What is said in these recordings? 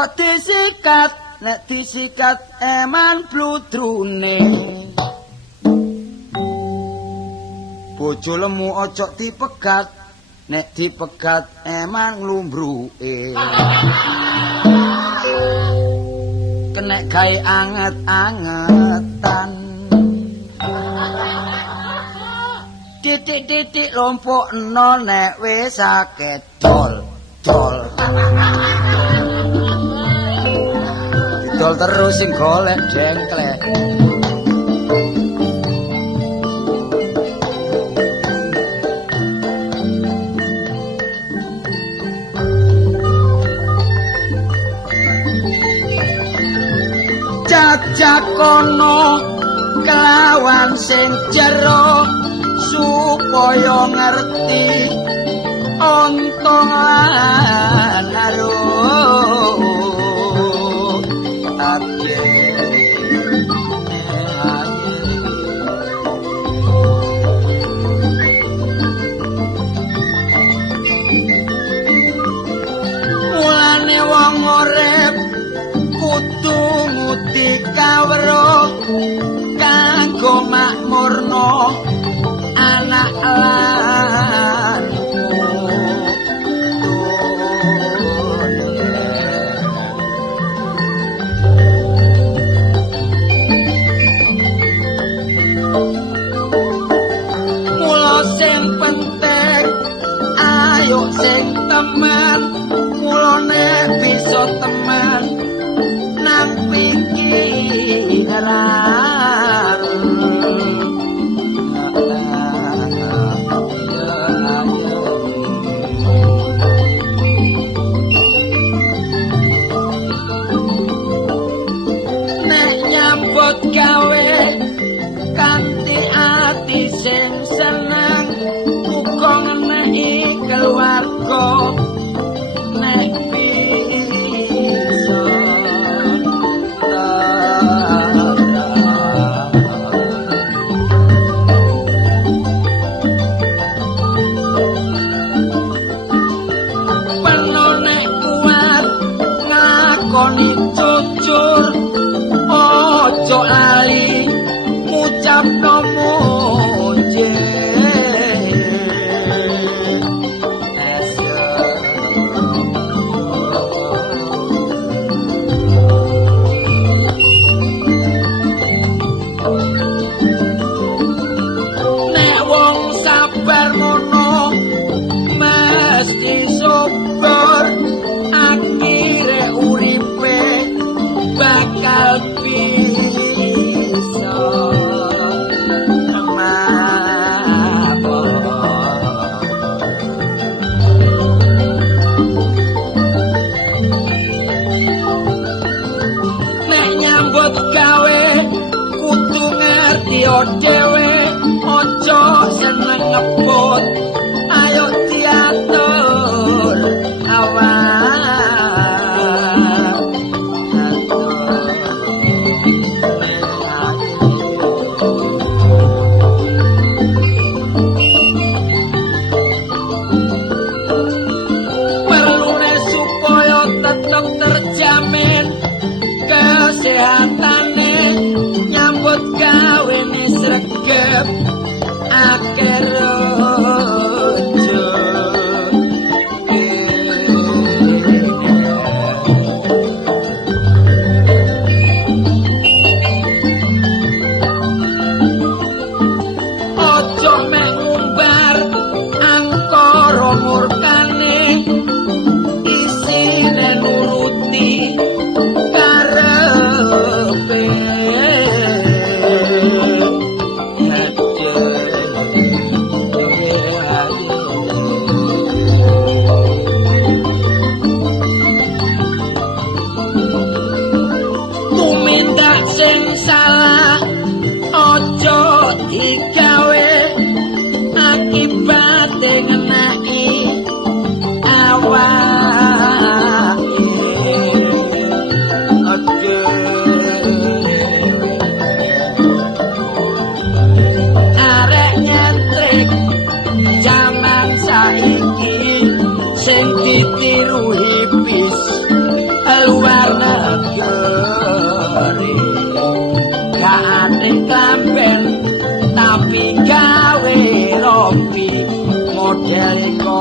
ojo disikat nek disikat eman bludrune bojo lemu ojo dipegat nek dipegat eman nglumbruke kenek gawe anget-angetan titik-titik lompokno nek wis akeh dol dol terus sing golek dengklek jajakono kelawan sing jero supaya ngerti ontong lan aruh mulane wong urip kudu nguti kawruh kanggo makmurno anak lan mula sing penting ayo sing teman mulane bisa teman nang pikiran gawe kanthi ati sing seneng uga ngeneki keluarga nek bisa perlu nek kuat ngakoni jujur ojo lali ngucap muji nek wong sabar ngono mesti syukur akhire uripe bakal dhewe ojo seneng ngebut ayo diatur awak perlune supaya tetep terjamin kesehatane nyambut gawe sregep akhir rojo ojo mek ngumbar angkara murkane isine nuruti karepe sing salah ojo digawe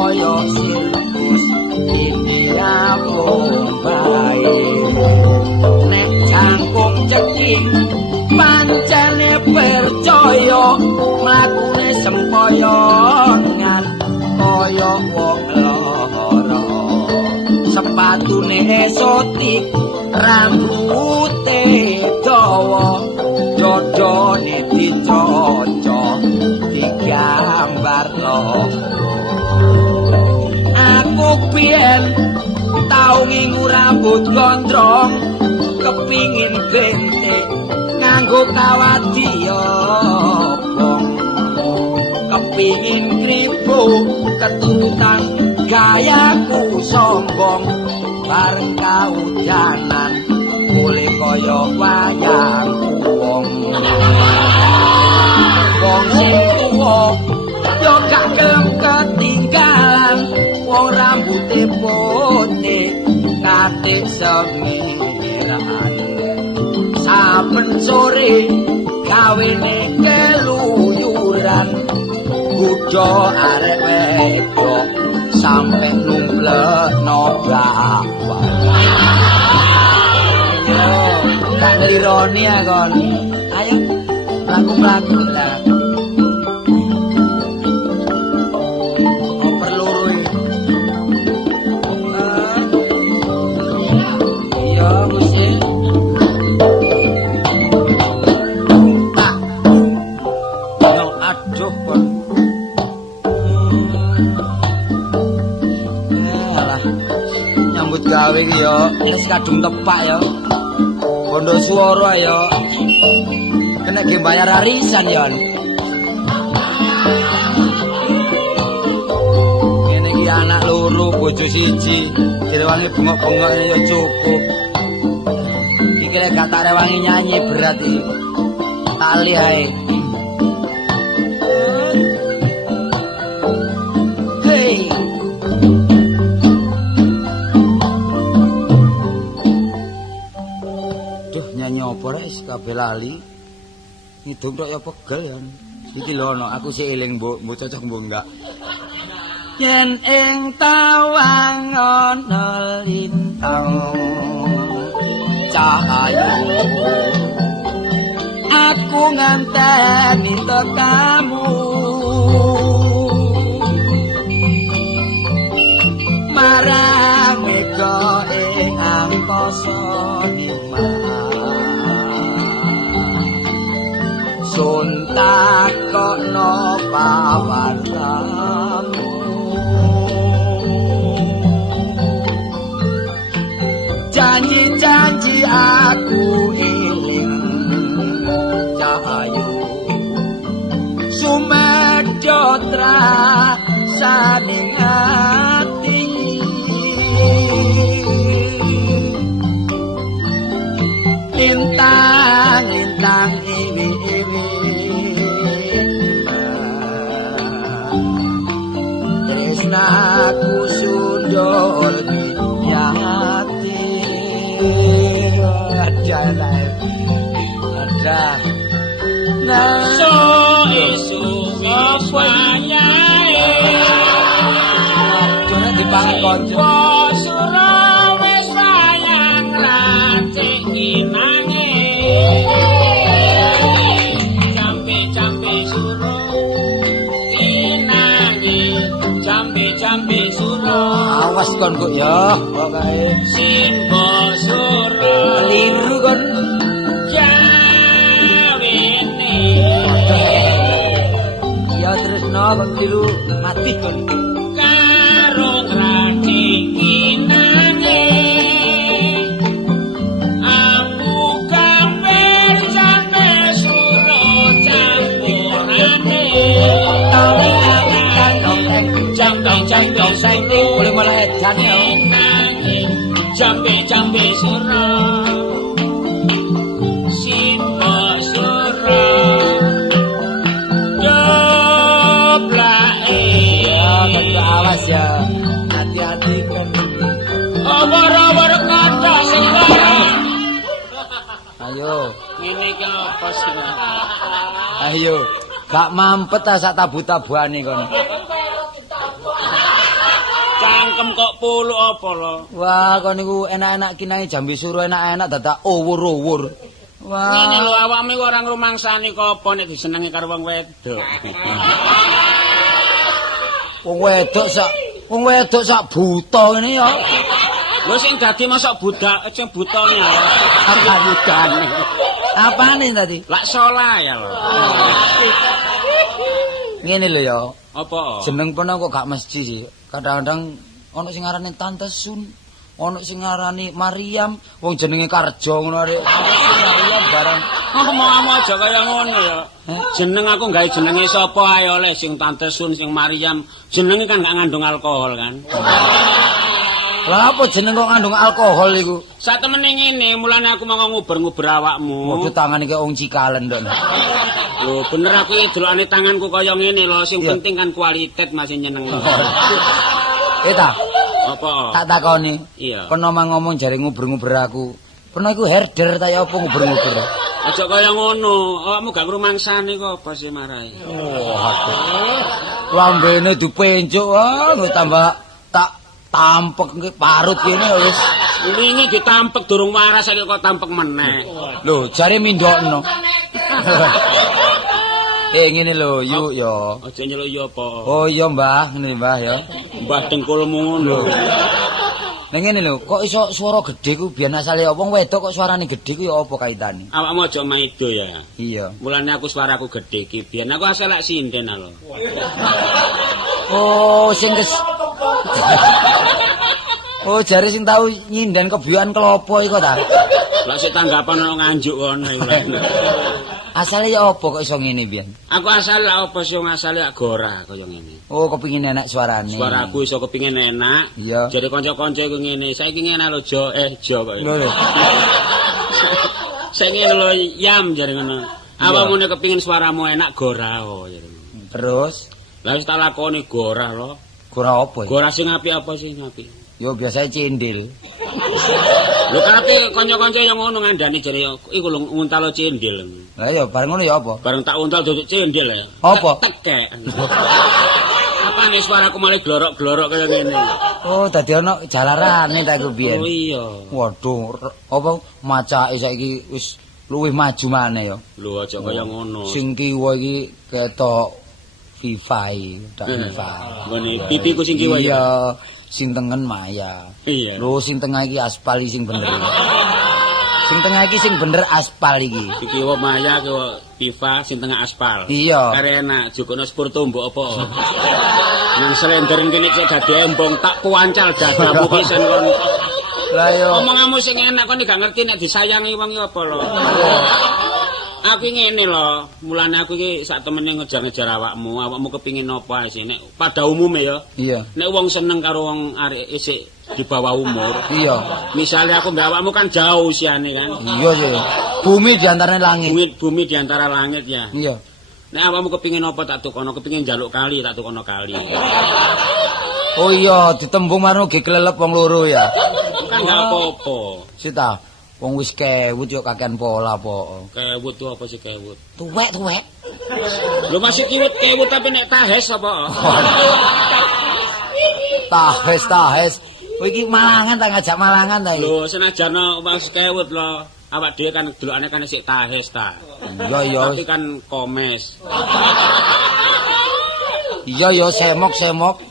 koyo sirkus India Bombay nek jangkung ceking pancene percaya mlakune sempoyongan koyo wong lara sepatune esotik rambute dawa dodone dicocok digambar aku biyen tau ngingu rambut gondrong kepingin bentek nganggo kawat diobong kepingin kribo ketututan gayaku sombong bareng kaudanan boleh kaya wayang wong wong sing tuwa yo gak gelem ketinggalan wong rambuté putih katik semiran saben sore gawene keluyuran kudo arek wedok sampe numplekno bakwan yo gak nglironi ya kon ayo mlaku-mlaku lah gawe iki yo wis kadung tepak yo bondo swara yo kena ge bayar arisan yo kene iki anak loro bojo siji direwangi bengok-bengok yo cukup iki lek gak tak rewangi nyanyi berat iki tali ae kabeh lali ngidung tok ya pegel ya iki lho ana aku sik eling mbok cocok mbok enggak yen ing tawang ana lintang cahaya aku nganteni tekamu marang mega ing angkasa suntak kono pawartamu janji-janji aku eling cahayu sumedhot rasaning ati lintang-lintang iwi-iwi tresnaku sundul nyati ada so isu wiswayae jane dipangan kanca Surabaya sayang racik inange jambe-jambe suro inange jambe-jambe suro awas kon kok ya pokoke simbo suro liru kon jawene ya tresno kon liru mati kon karo racik inange aku kamper jambe suro campurane jambe saiki boleh malah edan ya jambe suro simbo suro doblake ya kanca awas ya hati-hati kan obor-obor kanca sing ayo ngene iki apa sih ayo gak mampet ta sak tabu-tabuane kon Cangkem kok puluk apa lho? Wah, kon niku enak-enak kinai jambe suruh enak-enak dadak uwur-uwur. Wah. Ngene lho awakmu kok ora ngrumangsani kok apa nek disenengi karo wong wedok. Wong wedok sak buta ngene ya. Lho sing dadi mosok budak sing butane apa budane. Apane tadi? Lak salah ya lho. Ngene lho ya. Apa? Jeneng pun kok gak mesti sih. Kadang-kadang ono sing ngarani Tante Sun, ono sing ngarani Mariam, wong jenenge Karjo ngono arek. Mariam barang. Ngomong aja kaya ngono ya. Jeneng aku gawe jenenge sapa ae oleh sing Tante Sun, sing Mariam. Jenenge kan gak ngandung alkohol kan. Lah apa jeneng kok ngandung alkohol iku? Sak temene ngene, mulane aku mau nguber-nguber awakmu. Waduh tangane kaya wong Cikalen ndok. Lho bener aku delokane tanganku kaya ngene lho, sing Iya. penting kan kualitas masih nyeneng. Ta, Apa? tak takoni. Iya. Pernah ngomong jare nguber-nguber aku. Pernah iku herder ta ya apa nguber-nguber? Aja kaya ngono, awakmu gak ngrumangsani kok apa sih marai. Lambene dipencuk ngono tambah tak tampek iki parut kene wis. Wingi ditampek durung waras saiki kok tampek meneh. Lho, jare mindokno. Ngene lho, yuk ya. Aja nyeluk ya apa. Oh iya, Mbah, ngene Mbah ya. Mbah dengkulmu ngono. Ning ngene lho, kok iso swara gedhe ku biyen asale wong wedok kok suarane gedhe ku ya apa kaitane? Awakmu aja maido ya. Iya. Mulane aku suaraku gedhe iki biyen aku asal lak sinden lho. Oh, sing Oh, jare sing tau nyinden kebiyokan klopo iku ta? Lah sik tanggapan ono nganjuk ngono iku. Asale ya apa kok iso ngene biyen? Aku asal lak apa sih wong asale lak gora kaya ngene. Oh, kepengin enak suarane. Suaraku iso kepingin enak. Iya. Jadi kanca-kanca iku ngene, saiki ngene lho Jo kok. Lho. Saiki ngene lho Yam jare ngono. Awakmu nek kepingin suaramu enak gorao jare ngono. Terus Lah wis tak lakoni gorah lho. gora apa ya? Gorah sing apik apa sih apik? Yo biasanya cendil. Lho karepe kanca-kanca yang ngono ngandani jare iku lho nguntalo cendil. Lah ya bareng ngono ya apa? Bareng tak untal duduk cendil ya. Apa? Tekek. Apa nih suaraku malah glorok-glorok kaya ngene. Oh, dadi ana jalarane ta iku biyen. Oh iya. Waduh, apa macake saiki wis luwih maju maneh ya. Lho aja kaya ngono. Sing kiwa iki ketok FIFA iki, tak FIFA. Ngene pipiku sing kiwa ya. Iya, sing tengen Maya. Iya. Lho sing tengah iki aspal iki sing bener. Sing tengah iki sing bener aspal iki. Kiwa Maya kiwa FIFA sing tengah aspal. Iya. Karena jukono spurto mbok apa. Nang slender kene cek dadi embong tak puancal dadamu pisan kon. Lah yo. Omonganmu sing enak kon gak ngerti nek disayangi wong iki apa lho. Aku ngene lho, mulane aku iki sak temene ngejar-ngejar awakmu kepingin apa sih nek pada umume ya. Iya. Nek wong seneng karo wong arek isik di bawah umur. Iya. Misalnya aku mbak awakmu kan jauh usiane kan. Iya sih. Bumi di antara langit. Bumi di antara langit ya. Iya. Nek awakmu kepingin apa tak tukono, kepingin njaluk kali tak tukono kali. Oh iya, ditembung marno ge kelelep wong loro ya. Kan gak apa-apa. Sita, wong wis kewut yo kakean pola po. Kewut tuh apa sih kewut? Tuwek. Lu masih kewut tapi nek tahes apa? Tahes. Kowe iki Malangan ta ngajak Malangan ta iki? Lho senajan mas kewut lho. Awak dhewe kan delokane kan sik tahes ta. Iya. Tapi kan komes. Iya ya semok.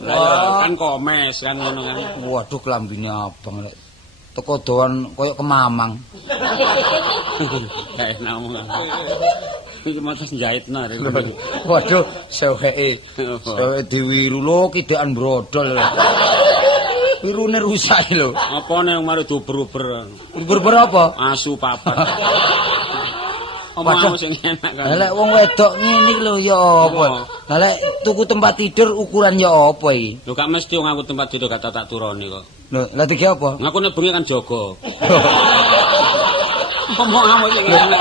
Lah kan komes kan ngono kan. Waduh klambine abang lek. Teko doan koyo kemamang. Kayak ngomong. Iki mau terus jahitno. Waduh, seweke. Seweke diwiru lho kidekan brodol. Wirune rusak lho. Apa nek mari duber-uber. Uber apa? Asu papat. Omong sing enak kan. Lah lek wong wedok ngene iki lho ya apa? Lah lek tuku tempat tidur ukuran ya apa iki? Lho gak mesti ngaku tempat tidur kata tak turoni kok. Lho, lah iki apa? Ngaku nek bengi kan jaga. Omong apa sing enak.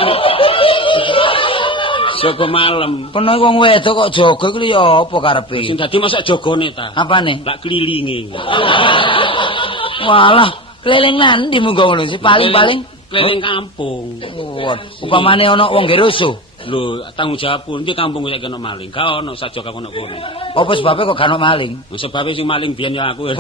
Jaga malam. Peno wong wedok kok jaga iki ya apa karepe? Sing dadi mosok jagane ta. Apane? Lak klilinge. Walah, keliling nanti munggo ngono sih paling-paling keliling kampung. Upamane ana wong nggih rusuh. Lho, tanggung jawabku iki kampung saiki ana maling. Gak ono saja kok ono kono. Apa sebabnya kok gak ono maling? Sebabe sing maling biyen ya aku.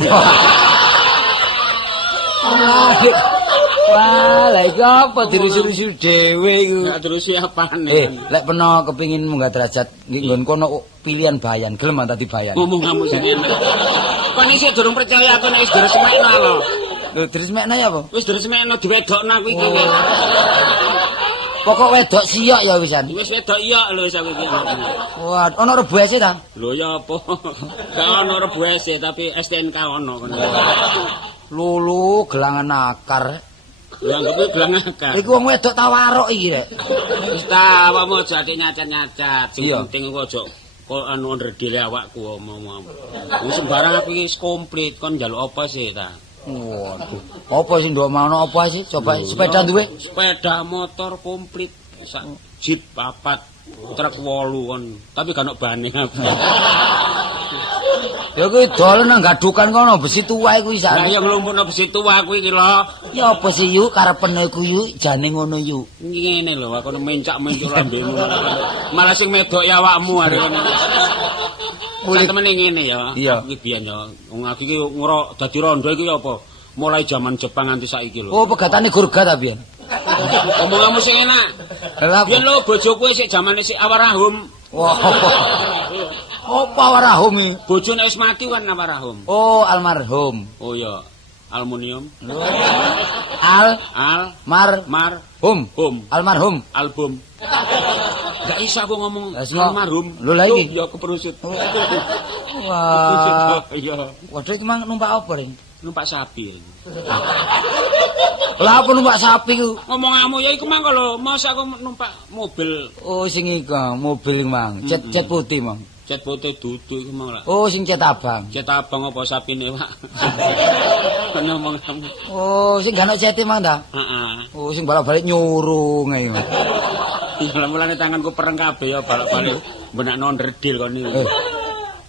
Wah, lha iki apa dirusuh-rusuh dhewe iku? Gak terus apane. Lek peno kepengin munggah derajat nggih nggon kono pilihan bayan, gelem tadi bayan. Ngomong kamu sing enak. Kon isih durung percaya aku nek wis diresmekno lho. Lho diresmekno ya apa? Wis diresmekno diwedokno aku iki. Pokok wedok siyok ya wisan. Wis wedok iya lho aku iki. Wah, ono rebuese ta? Lho ya apa? Gak ono rebuese tapi STNK ono kono. Lulu gelangan akar. Lha anggap gelang akar. Iku wong wedok tawarok iki rek. Wis ta, awakmu aja ati nyacat-nyacat. Sing Iya. penting kok aja kok anu ndredile awakku omong. Wis sembarang aku iki komplit kon njaluk apa sih ta? Waduh. Apa sih ndok mau apa sih? Coba sepeda duwe? Sepeda motor komplit. Sak jeep 4, truk 8 kon. Tapi gak ono bane aku. Ya kuwi dolen nang gadukan kono besi tua iku isan. Lah ya nglumpukno besi tua aku iki lho. Ya apa sih yuk karepene ku yuk jane ngono yuk. Ngene lho aku mencak-mencuk lambemu. Malah sing medok ya awakmu arek ngono. Mulih temene ngene ya. Iya. Iki biyen ya. Wong aku iki dadi rondo iki apa? Mulai zaman Jepang nganti saiki lho. Oh pegatane gurga ta pian? Omonganmu sing enak. Lah Biyen lho bojoku sik zamane sik awarahum. wah. Apa warahum iki? Bojone wis mati kan awarahum. Oh almarhum. Oh iya. Aluminium. Al Mar hum. Almarhum. Almarhum. Album. Gak iso aku ngomong Lah, semua- almarhum. Lho, lah iki? Ya keperusut. Wah. Iya. Waduh iki mang numpak apa ring? Numpak sapi. Lah apa numpak sapi ku? Ngomonganmu ya iku mang kalau masa aku numpak mobil Oh sing iku mobil mang, cet putih mang. jet putih dudu iku mang lah. Oh sing cet abang. Jet abang apa sapine, Pak? Ngomong kamu. Oh sing gak ono cete mang ta? Heeh. Oh sing balik-balik nyurung ae. Mulane tanganku pereng kabeh ya balik-balik benakno ndredil kon iki.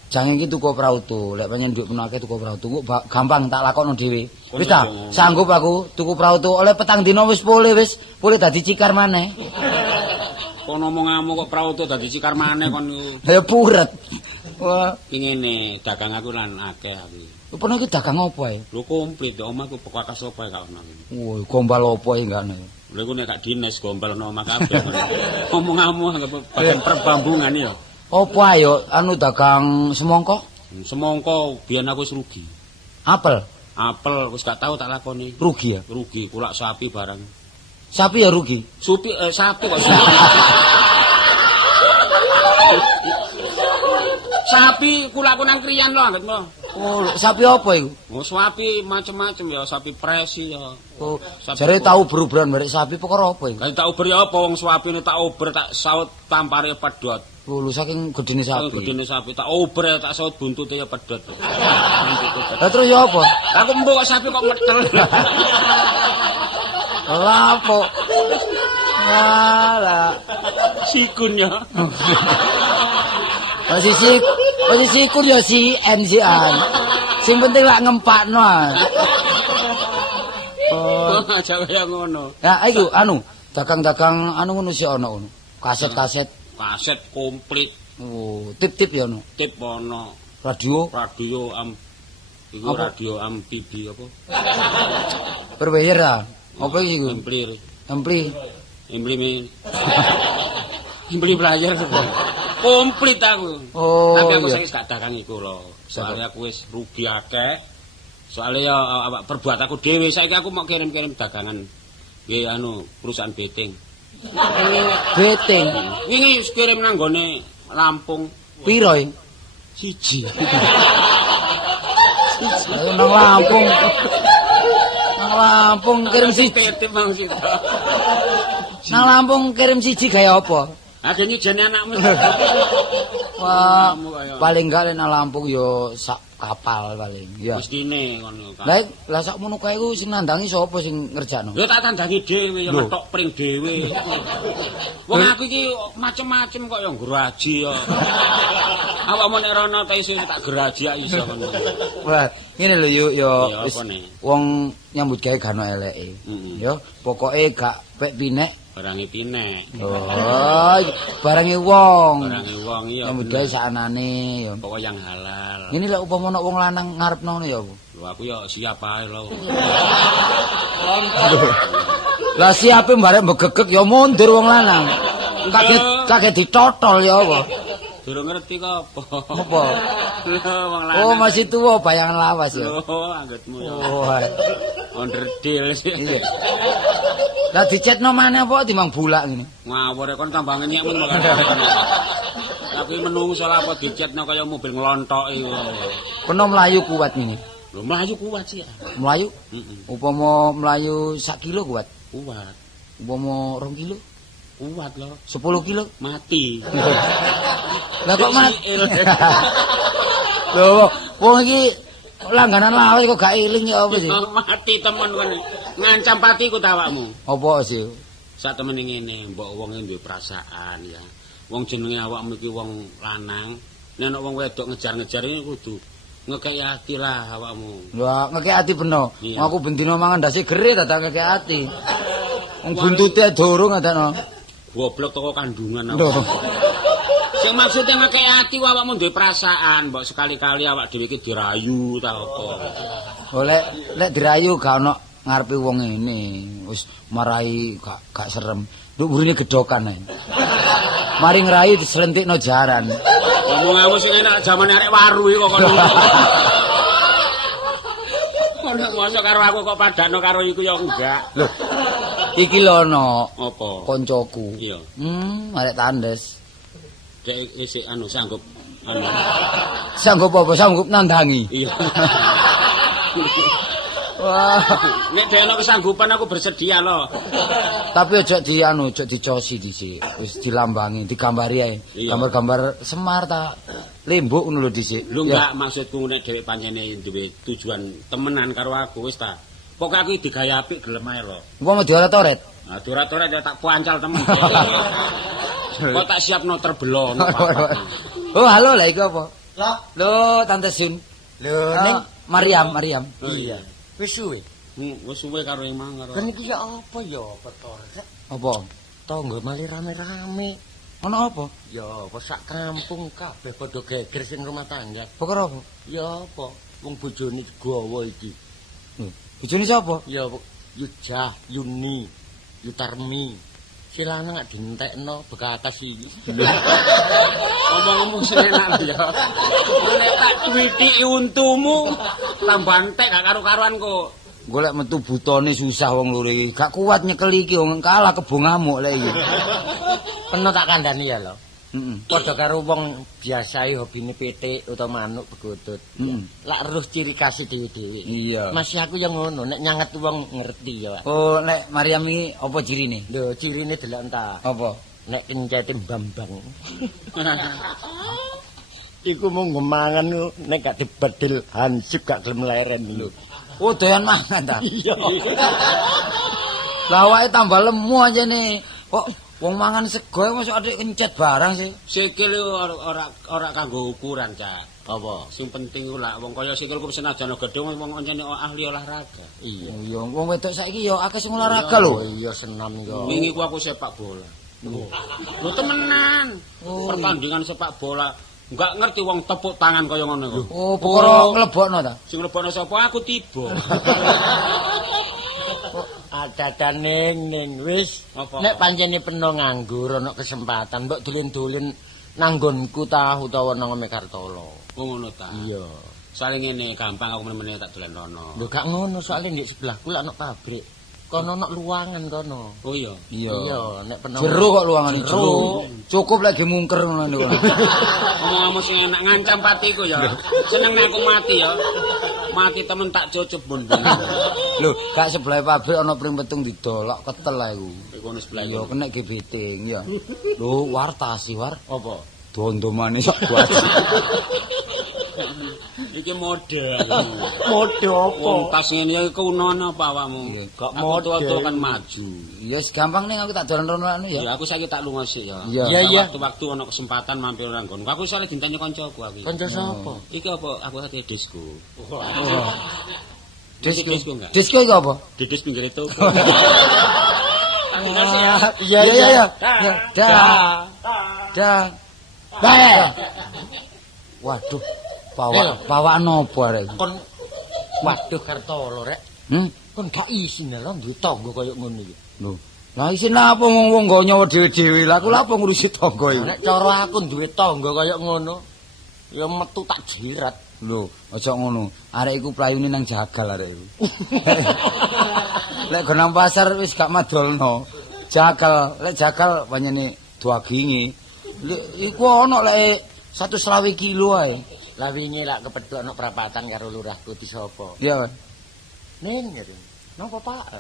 Jangan iki tuku prauto, lek pancen nduk menake tuku prauto, kok gampang tak lakokno dhewe. Wis ta, sanggup aku tuku prauto oleh petang dina wis pulih dadi cikar maneh. Kon omonganmu kok prauto dadi cikar maneh kon niku. Ya puret. Wah, Iki ngene, dagang aku lan akeh aku. pernah iki dagang apa ae? Lho komplit, omahku bekas apa gak ono. Woi, gombal apa iki gak ono. Lha iku nek gak dinas gombal ono omah kabeh. Omonganmu anggap bagian perbambungan ya. Apa ayo anu dagang semongko? Semongko biyen aku wis rugi. Apel, Apel wis gak tau tak lakoni. rugi ya. Rugi kulak sapi barang. Sapi ya rugi. Sapi kok sapi. Sapi kulakku nang kriyan lho anggitmu. Oh, sapi apa iku? Oh, sapi macem-macem ya, sapi presi ya. Oh, Sapi jare tahu berubran barek sapi perkara apa iku? Kan tak uber ya apa wong sapine tak uber tak saut tampare pedhot. Oh, lu saking gedene Sapi. sapi. Gedene sapi tak uber tak saut buntute ya pedhot. Lah terus ya apa? Aku mbok kok sapi kok metel. Lah apa? Lah. Sikun ya. Posisi kur ya si N si an. Sing penting lak ngempakno. Oh, Aja kaya ngono. ya iku anu, dagang-dagang anu ngono sih ana ngono. Kaset-kaset. Kaset komplit, Oh, tip-tip ya ono. tip ono, Radio radio iku Apa? radio amfibi apa? berbayar ta? Apa iki iku? Amplir. Ampli. Ampli belajar. Komplit aku. Oh. Tapi aku iya. sing gak dagang iku lho. Soalnya aku wis rugi akeh. Soalnya ya perbuat aku dhewe saiki aku mau kirim-kirim dagangan. Nggih anu perusahaan betting. Beteng. Ini kirim nang gone Lampung Piro iki? siji. Nang Lampung. Nang Lampung kirim siji. Titip Bang Sita. Nang Lampung kirim siji gaya apa? Age nyujeni anakmu. Wah, Kamu kaya- paling enggak nek nang Lampung yo sak kapal paling. Ya. Wis kene ngono kan. Lah sakmono kae ku sing nandangi sapa sing ngerjakno? Ya tak tandangi dhewe ya Lho. metok pring dhewe. Wong aku iki macem-macem kok ya ngraji ya. Awakmu nek rono ta iso tak geraji ya iso ngono. Wah, ngene lho yo Iya, wis apa nih? wong nyambut gawe gak ono eleke. Mm-mm. Yo, pokoke gak pek pinek. Barange pinek. Oh, barange wong. Barange wong iya. Nyambut gawe saknane yo. Pokok yang halal. Ngene lek upama ana wong lanang ngarepno ngono ya apa? Lho aku ya siap ae lho. Lah siape barek mbegegek ya mundur wong lanang. Kaget ditotol ya apa? Durung ngerti kok apa. Apa? Lho wong lanang. Oh, masih tuwa bayangan lawas ya. Lho anggitmu ya. Oh. Onderdil sih. Iya. Lah dicetno maneh apa timbang bulak ngene. Ngawur kon tambah ngenyek mun. Tapi menungso lah apa dicetno kaya mobil nglontoki kok. Kena mlayu kuat ngene. Lho mlayu kuat sih. Mlayu Heeh. upama mlayu 1 kilo kuat. Kuat. Upama 2 kilo, Kuat lho. 10 kilo. Mati. Lah kok mati? Siil. Lho, wong iki langganan lawas kok gak eling ya apa sih? Mati temen kon. Ngancam patiku ta awakmu. Apa sih? Sak temene ngene, mbok wong duwe perasaan ya. Wong jenenge awakmu iki wong lanang, nek ana wong wedok ngejar-ngejar iki kudu ngekeki ati lah awakmu. Lah ngekek ati beno. Iya. Aku bendino mangan ndase gere dadak ngekek ati. Wong buntute durung adakno. Goblok toko kandungan Lho. awak. Sing maksudnya ngekeki ati awakmu duwe perasaan, mbok sekali-kali awak dhewe iki dirayu ta apa. Lek dirayu gak ono ngarepe wong ngene. Wis marai gak serem. Nduk burine gedokan ae. Mari ngrayu dislentikno jaran. Ngomong sing enak jamane arek waru iki kok kono. Kono mosok karo aku kok padakno karo iku ya enggak. Lho. Iki lho ono Apa? koncoku. Iya. Arek tandes. Dek isik anu sanggup anu. Sanggup apa? Sanggup nandangi. Iya. Wah, Nek dhewe ana kesanggupan aku bersedia loh. tapi ojo dicosi dhisik. Wis dilambangi, digambari ae. Iya. Gambar-gambar Semar ta lembuk ngono lho dhisik. Lu Ya. enggak maksudku nek dhewe pancene duwe tujuan temenan karo aku wis ta. Pokoke aku digaya apik gelem ae lho. Upama dioret-oret. Nah, durat-durat ya tak puancal temen. Kok tak siapno terbelo. Oh, halo lah iku apa? Lah, Lho, Tante Sun. lho Ah, ning Mariam. Oh, iya. wis suwe. Wis suwe karo emang karo. Kan iki ya apa ya, Betor? Apa? Tangga mali rame-rame. Ono apa? Ya apa sak kampung kabeh padha geger sing rumah tangga. Perkara apa? Ya apa wong bojone gawa iki. Bojone sapa? Ya Yujah, Yuni, Yutarmi. Si lanang gak dientekno bekas iki. Ngomong-ngomong sing enak ya. Nek tak duwiti untumu tambah entek gak karo-karuan kok. Golek metu butone susah wong loro iki. Gak kuat nyekel iki wong kalah kebo ngamuk lek iki. Peno tak kandhani ya lho. Heeh. Padha karo wong biasae hobine pitik utawa manuk begodot. Lak eruh ciri khas dhewe-dhewe. Iya. Masih aku yang ngono, nek nyanget wong ngerti ya, Pak. Oh, nek Mariam iki apa cirine? Lho, cirine delok entah. Apa? Nek kencete Bambang. Iku mung gemangan nek gak dibedil hansip gak gelem leren lho. Oh, doyan mangan ta? Iya. Lah awake tambah lemu aja nih. Kok wong mangan sego masuk adik kencet barang sih. Sikil ora kanggo ukuran, Cak. Apa? Sing penting ku lak wong kaya sikilku senajan gedhong wong oncene ahli olahraga. Iya. Oh iya, wong wedok saiki ya akeh sing olahraga lho. Oh iya senam yo. Wingi ku aku sepak bola. Lho temenan. Pertandingan sepak bola. Enggak ngerti wong tepuk tangan kaya ngono kok. Oh, perkara nglebokno ta? Sing lebokno sapa aku tiba. Ada ning wis. Apa? Nek pancene peno nganggur ana kesempatan mbok dolen-dolen nanggonku ta utawa nang Mekartolo. Oh ngono ta. Iya. Soale ngene gampang aku meneh tak dolen rono. Lho gak ngono soalnya di sebelahku lak ana pabrik. Kono nok luangan kono. Oh iya. Iya. Iya, nek penawa. Jero kok luangan Jero. jero. Cukup lagi mungker ngono niku. Ngomong-ngomong sing enak ngancam patiku ya. Seneng nek aku mati ya. Mati temen tak cucup bon. Lho, gak sebelah pabrik ana pring petung didolok ketel ae ku. Iku ono sebelah Iya, kena gebeting ya. Lho, war tasi war. Apa? Dondomane sok kuat. Iki mode. Mode Wong apa? tas ngene iki kunone apa awakmu? Iya, gak Aku mode. tua-tua kan maju. Ya wis gampang ning aku tak dolan rono Ya ya. aku saiki tak lunga sik ya. Iya. Iya, iya. Waktu-waktu ono kesempatan mampir nang nggonku. Aku soalnya dintanya kancaku aku. Kanca sapa? Iki apa? Aku hati disco. Disko. Disko enggak? Disko iku apa? Didis pinggir itu. Iya, iya. iya. Ya, dah. Dah. Dah. Waduh, bawa nopo arek. Kon waduh Kartolo rek. Kon gak isin lho duwe tangga kaya ngono iki. Lho, lah isin apa wong nggo nyawa dhewe-dhewe. Lah aku lha apa ngurusi tangga iki? Nek cara aku duwe tangga kaya ngono, ya metu tak jirat. Lho, aja ngono. Arek iku playune nang jagal arek iku. Lek go nang pasar wis gak madolno. Jagal, lek jagal pancene duaginge. Lek iku ana lek 120 kilo ae. Lah wingi lak kepethuk ana prapatan karo lurahku di sapa. Iya, Pak. Ning ngene. Napa Pak?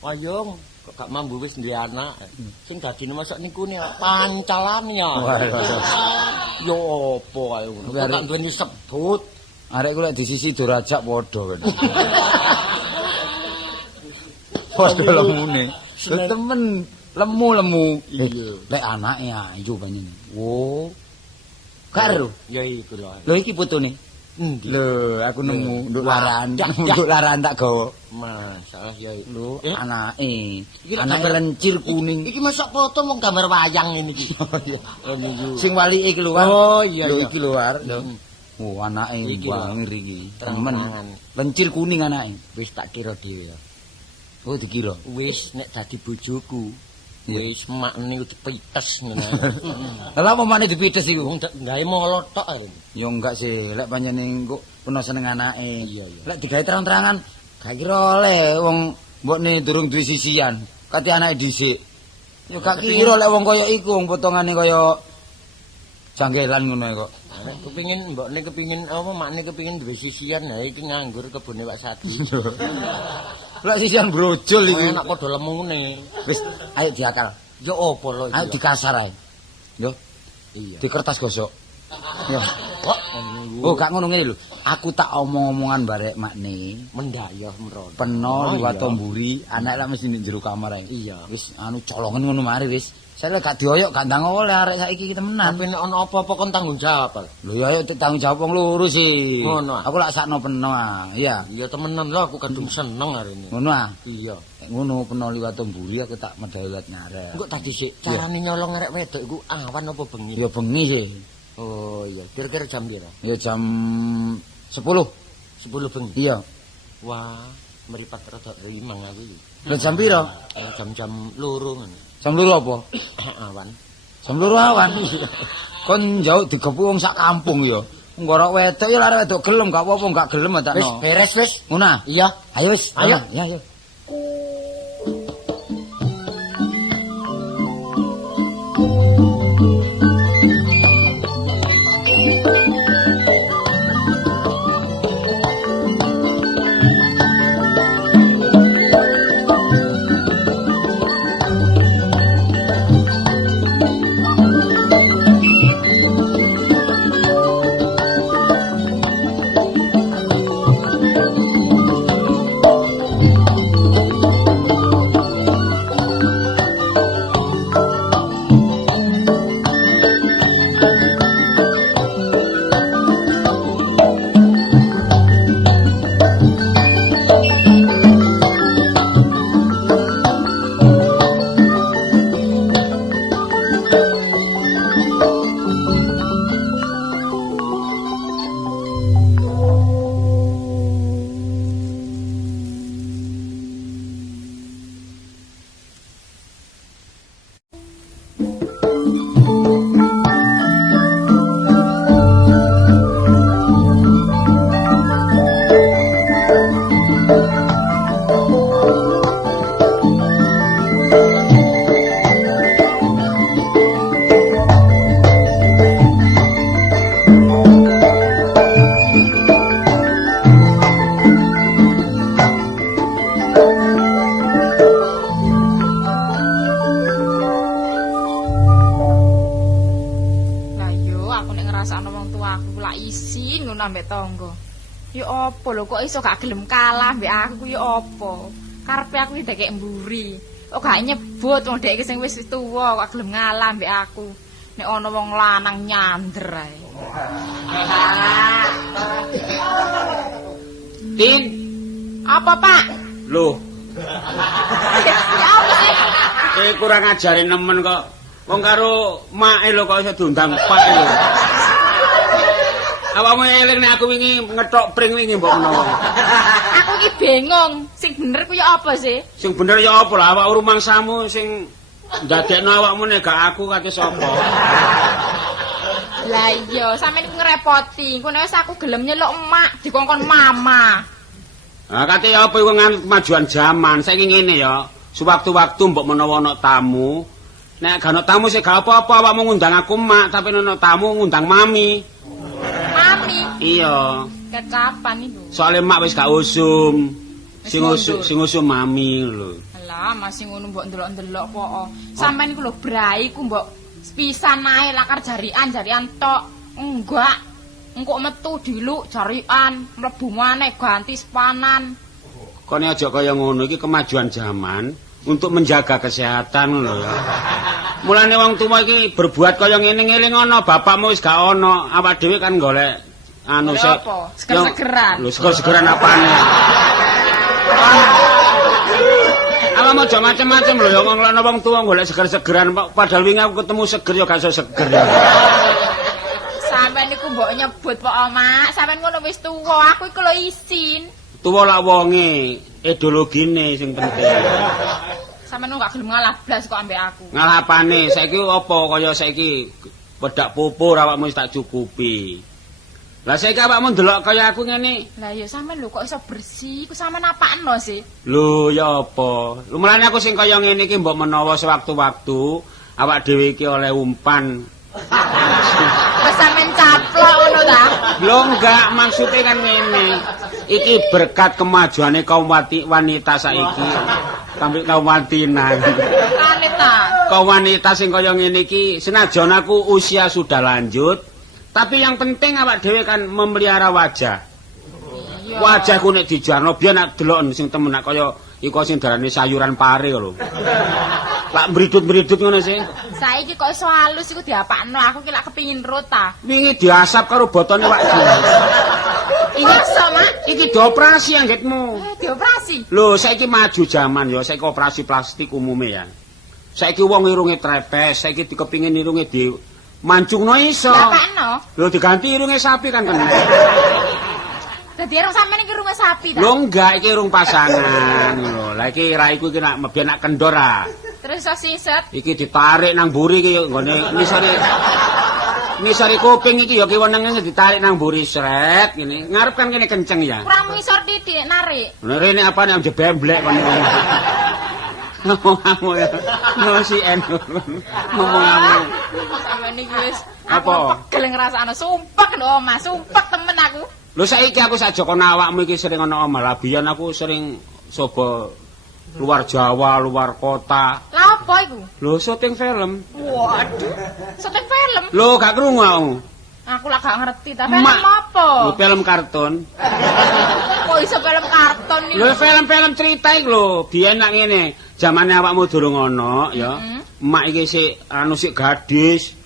Wayung kok gak mambu wis duwe anak. Sing dadine masuk niku ne pancalan ya. Yo apa ae ngono. Kok gak duweni sebut. Arek ku lek di sisi Dorajak padha kan. Padha lemune. Lho temen lemu-lemu. Iya. Lek anake ayu panjenengan. Oh. Karo. Ya iku lho. Lho iki putune. Endi? Lho, aku nemu nduk Wah, laran. dah, Nduk laran tak gawa. Masalah ya Lho, Eh? anake. Iki lek Anake gambar- lencir kuning. Iki masuk foto mau gambar wayang ini iki. Oh niku. Sing walike keluar. Oh, iya, Lho iya. iki luar. Lho. Oh, anake Iki lho. bangir iki. Temen. Lencir kuning anake. Wis tak kira dhewe ya. Oh, dikira. Wis nek dadi bojoku. Iya. Wis makne dipites ngene. Lah apa maneh dipites iku? Wong gawe molot tok ae. Ya enggak sih, lek panjenengan kok peno seneng anake. Iya, iya. Lek digawe terang-terangan, gak kira oleh wong mbokne durung duwe sisian. Kate anake dhisik. Ya gak kira lek wong kaya iku, wong potongane kaya janggelan ngono ae kok. Nek kepingin mbokne kepingin apa makne kepingin duwe sisian ha iki nganggur kebune Pak Sadi. Lek sisian brojol iki. Enak padha lemune. Wis, ayo diakal. Ya apa lho iki. Ayo dikasar ae. Yo, Iya. di kertas gosok. Ya. Kok Oh, gak ngono ngene lho. Aku tak omong-omongan barek makne. mendayah merono. Peno liwat iya. tomburi, anak lak mesti ning jero kamar ae. Iya. Wis anu colongen ngono mari wis. Saya gak dioyok gak ndang oleh arek saiki iki temenan. Tapi nek ana apa-apa kon tanggung jawab. Lho ya ayo tanggung jawab wong loro sih. Ngono ah. Aku lak sakno peno ah. Iya. Iya temenan lho aku kadung seneng hari ini. Ngono ah. Iya. Ngono peno liwat tomburi aku tak medal liwat ngarep. Engko tadi sik carane nyolong arek wedok iku awan apa bengi? Ya bengi sih. Oh iya, kira-kira jam pira? Ya jam 10. 10 bengi. Iya. Wah, meripat rada rimang aku iki. Lah jam pira? Jam-jam loro ngono. Jam 2 apa? Awan. Jam 2 awan. Kon jauh digepu wong sak kampung ya. Engko ora wedok ya arek wedok gelem gak apa-apa gak gelem tak Wis beres wis. Ngono ah? Iya. Ayo wis. Ayo. Ya ayo. ngono ambek tangga. Ya apa lho kok iso gak gelem kalah mbek aku ya apa? Karepe aku iki dekek mburi. Kok gak nyebut wong dekek sing wis tuwa kok gelem ngalah mbek aku. Nek ana wong lanang nyander ae. Tin, Apa, Pak? lho, Ya apa sih? kurang ajarin nemen kok. Wong karo make lho kok iso diundang Pak lho. Awakmu eling nek aku wingi ngethok pring wingi mbok menawa. Aku iki bingung. Sing bener ku ya apa sih? Sing bener ya apa lah awak rumangsamu sing ndadekno awakmu nek gak aku kate sapa? Lah iya, sampeyan iku ngrepoti. Engko nek wis aku gelem nyeluk emak dikongkon mama. Nah, kate apa iku nganut kemajuan zaman. Saiki ngene ya. Sewaktu-waktu mbok menawa ana tamu, nek gak ana tamu sing gak apa-apa awakmu ngundang aku emak, tapi nek ana tamu ngundang mami. Mami, Iya. kecapan iku. Soale emak wis gak usum. Wis mundur. Sing usum mami lho. Alah, masih ngono mbok ndelok-ndelok kok. Sampeyan iku lho brai ku mbok pisan ae lakar jarian tok. Enggak. Engko metu diluk jarian, mlebu maneh ganti sepanan. Kone aja kaya ngono iki kemajuan zaman untuk menjaga kesehatan lho ya. Mulane wong tuwa iki berbuat kaya ngene ngeling ana bapakmu wis gak ana, awak dhewe kan golek anu Golek sik. apa? Seger-segeran. Lho seger-segeran apane? Awak mau aja macem-macem lho ya ngono wong tuwa golek seger-segeran padahal wingi aku ketemu seger ya gak iso seger ya. Sampeyan niku mbok nyebut kok, Mak. Sampeyan ngono wis tuwa, aku iku lho isin. Tuwa lak wonge, ideologine sing penting. Sampeyan gak gelem ngalah blas kok ambek aku. Ngalah apane? Saiki apa kaya saiki wedak pupur awakmu wis tak cukupi. Lah saiki awakmu ndelok kaya aku ngene. Lah ya sampeyan lho kok iso bersih, ku sampeyan apakno sih? Lho ya apa? Lho mulane aku sing kaya ngene iki mbok menawa sewaktu-waktu awak dhewe iki oleh umpan. Wis sampeyan caplok ngono ta? Lho enggak, maksudnya kan ngene. Iki berkat kemajuane kaum wanita saiki. Sampai kaum wantinan. Wanita. Kaum wanita sing kaya ngene iki senajan aku usia sudah lanjut, tapi yang penting awak dhewe kan memelihara wajah. Iya. Wajahku nek dijarno biyen nak delok sing temen nak kaya iku sing darane sayuran pare lho. Lak mbridut-mbridut ngono sih. Saiki kok iso halus iku diapakno, aku ki lak kepingin rota. Wingi diasap karo botone wak. Iya sama. Iki dioperasi anggitmu. Dioperasi. Lho, saiki maju zaman ya, saiki operasi plastik umume ya. Saiki wong irunge trepes, saiki dikepingin irunge di mancungno iso. Diapakno? Lho diganti irunge sapi kan kena. Dadi irung sampeyan iki irunge sapi ta? Lho enggak iki irung pasangan lho. Lah iki raiku iki nak mbiyen nak kendor ah. Terus iso siset. Iki ditarik nang mburi iki nggone nisare kuping iki ya kiwenenge ditarik nang mburi sret ngene. Ngarep kan kene kenceng ya. Kurang ngisor titik narik. Bener ini apa nih jebemblek kon ngomong. Ngomong ya. No si en. Ngomong. Sampeyan iki wis Apa? pegel ngrasakno sumpek lho, Mas, sumpek temen aku. Lho saiki aku saja kono awakmu iki sering ana omah. Lah biyen aku sering coba luar Jawa, luar kota. Lah apa iku? Lho syuting film. Waduh. Syuting film. Lho gak krungu aku. Aku lah gak ngerti ta film apa? Lho film kartun. Kok iso film karton iki? Lho film-film cerita iki lho. Biyen nak ngene, zamane awakmu durung ana ya. Emak iki sik anu sik gadis.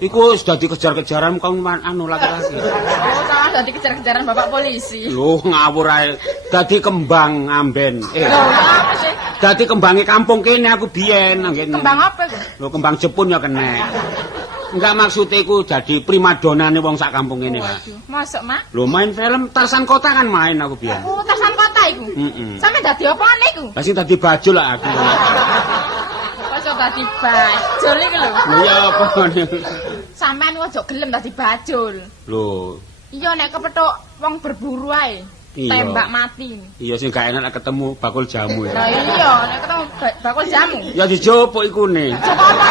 Iku sudah dikejar-kejaran kaum anu laki-laki. Oh, salah dadi kejar-kejaran bapak polisi. Lho ngawur ae. Dadi kembang amben. Lho, apa sih? Dadi kembange kampung kene aku biyen nang kene. Kembang apa iku? Lho kembang Jepun ya kena. Enggak maksud iku dadi primadonane wong sak kampung kene, Pak. Waduh, masuk, Mak? Lho main film Tarsan Kota kan main aku biyen. Oh, Tarsan Kota iku. Sampe dadi apane iku? Lah sing dadi bajul lah aku. Kok dadi bajul iki lho. Lho ya apa ngene. Sampeyan ojo gelem dadi bajul. Lho, Iya nek kepethuk wong berburu ae. Iya. Tembak mati. iya sing gak enak ketemu bakul jamu Lah ya. iya nek ketemu bakul jamu. Ya dijopok ikune. Coba apa?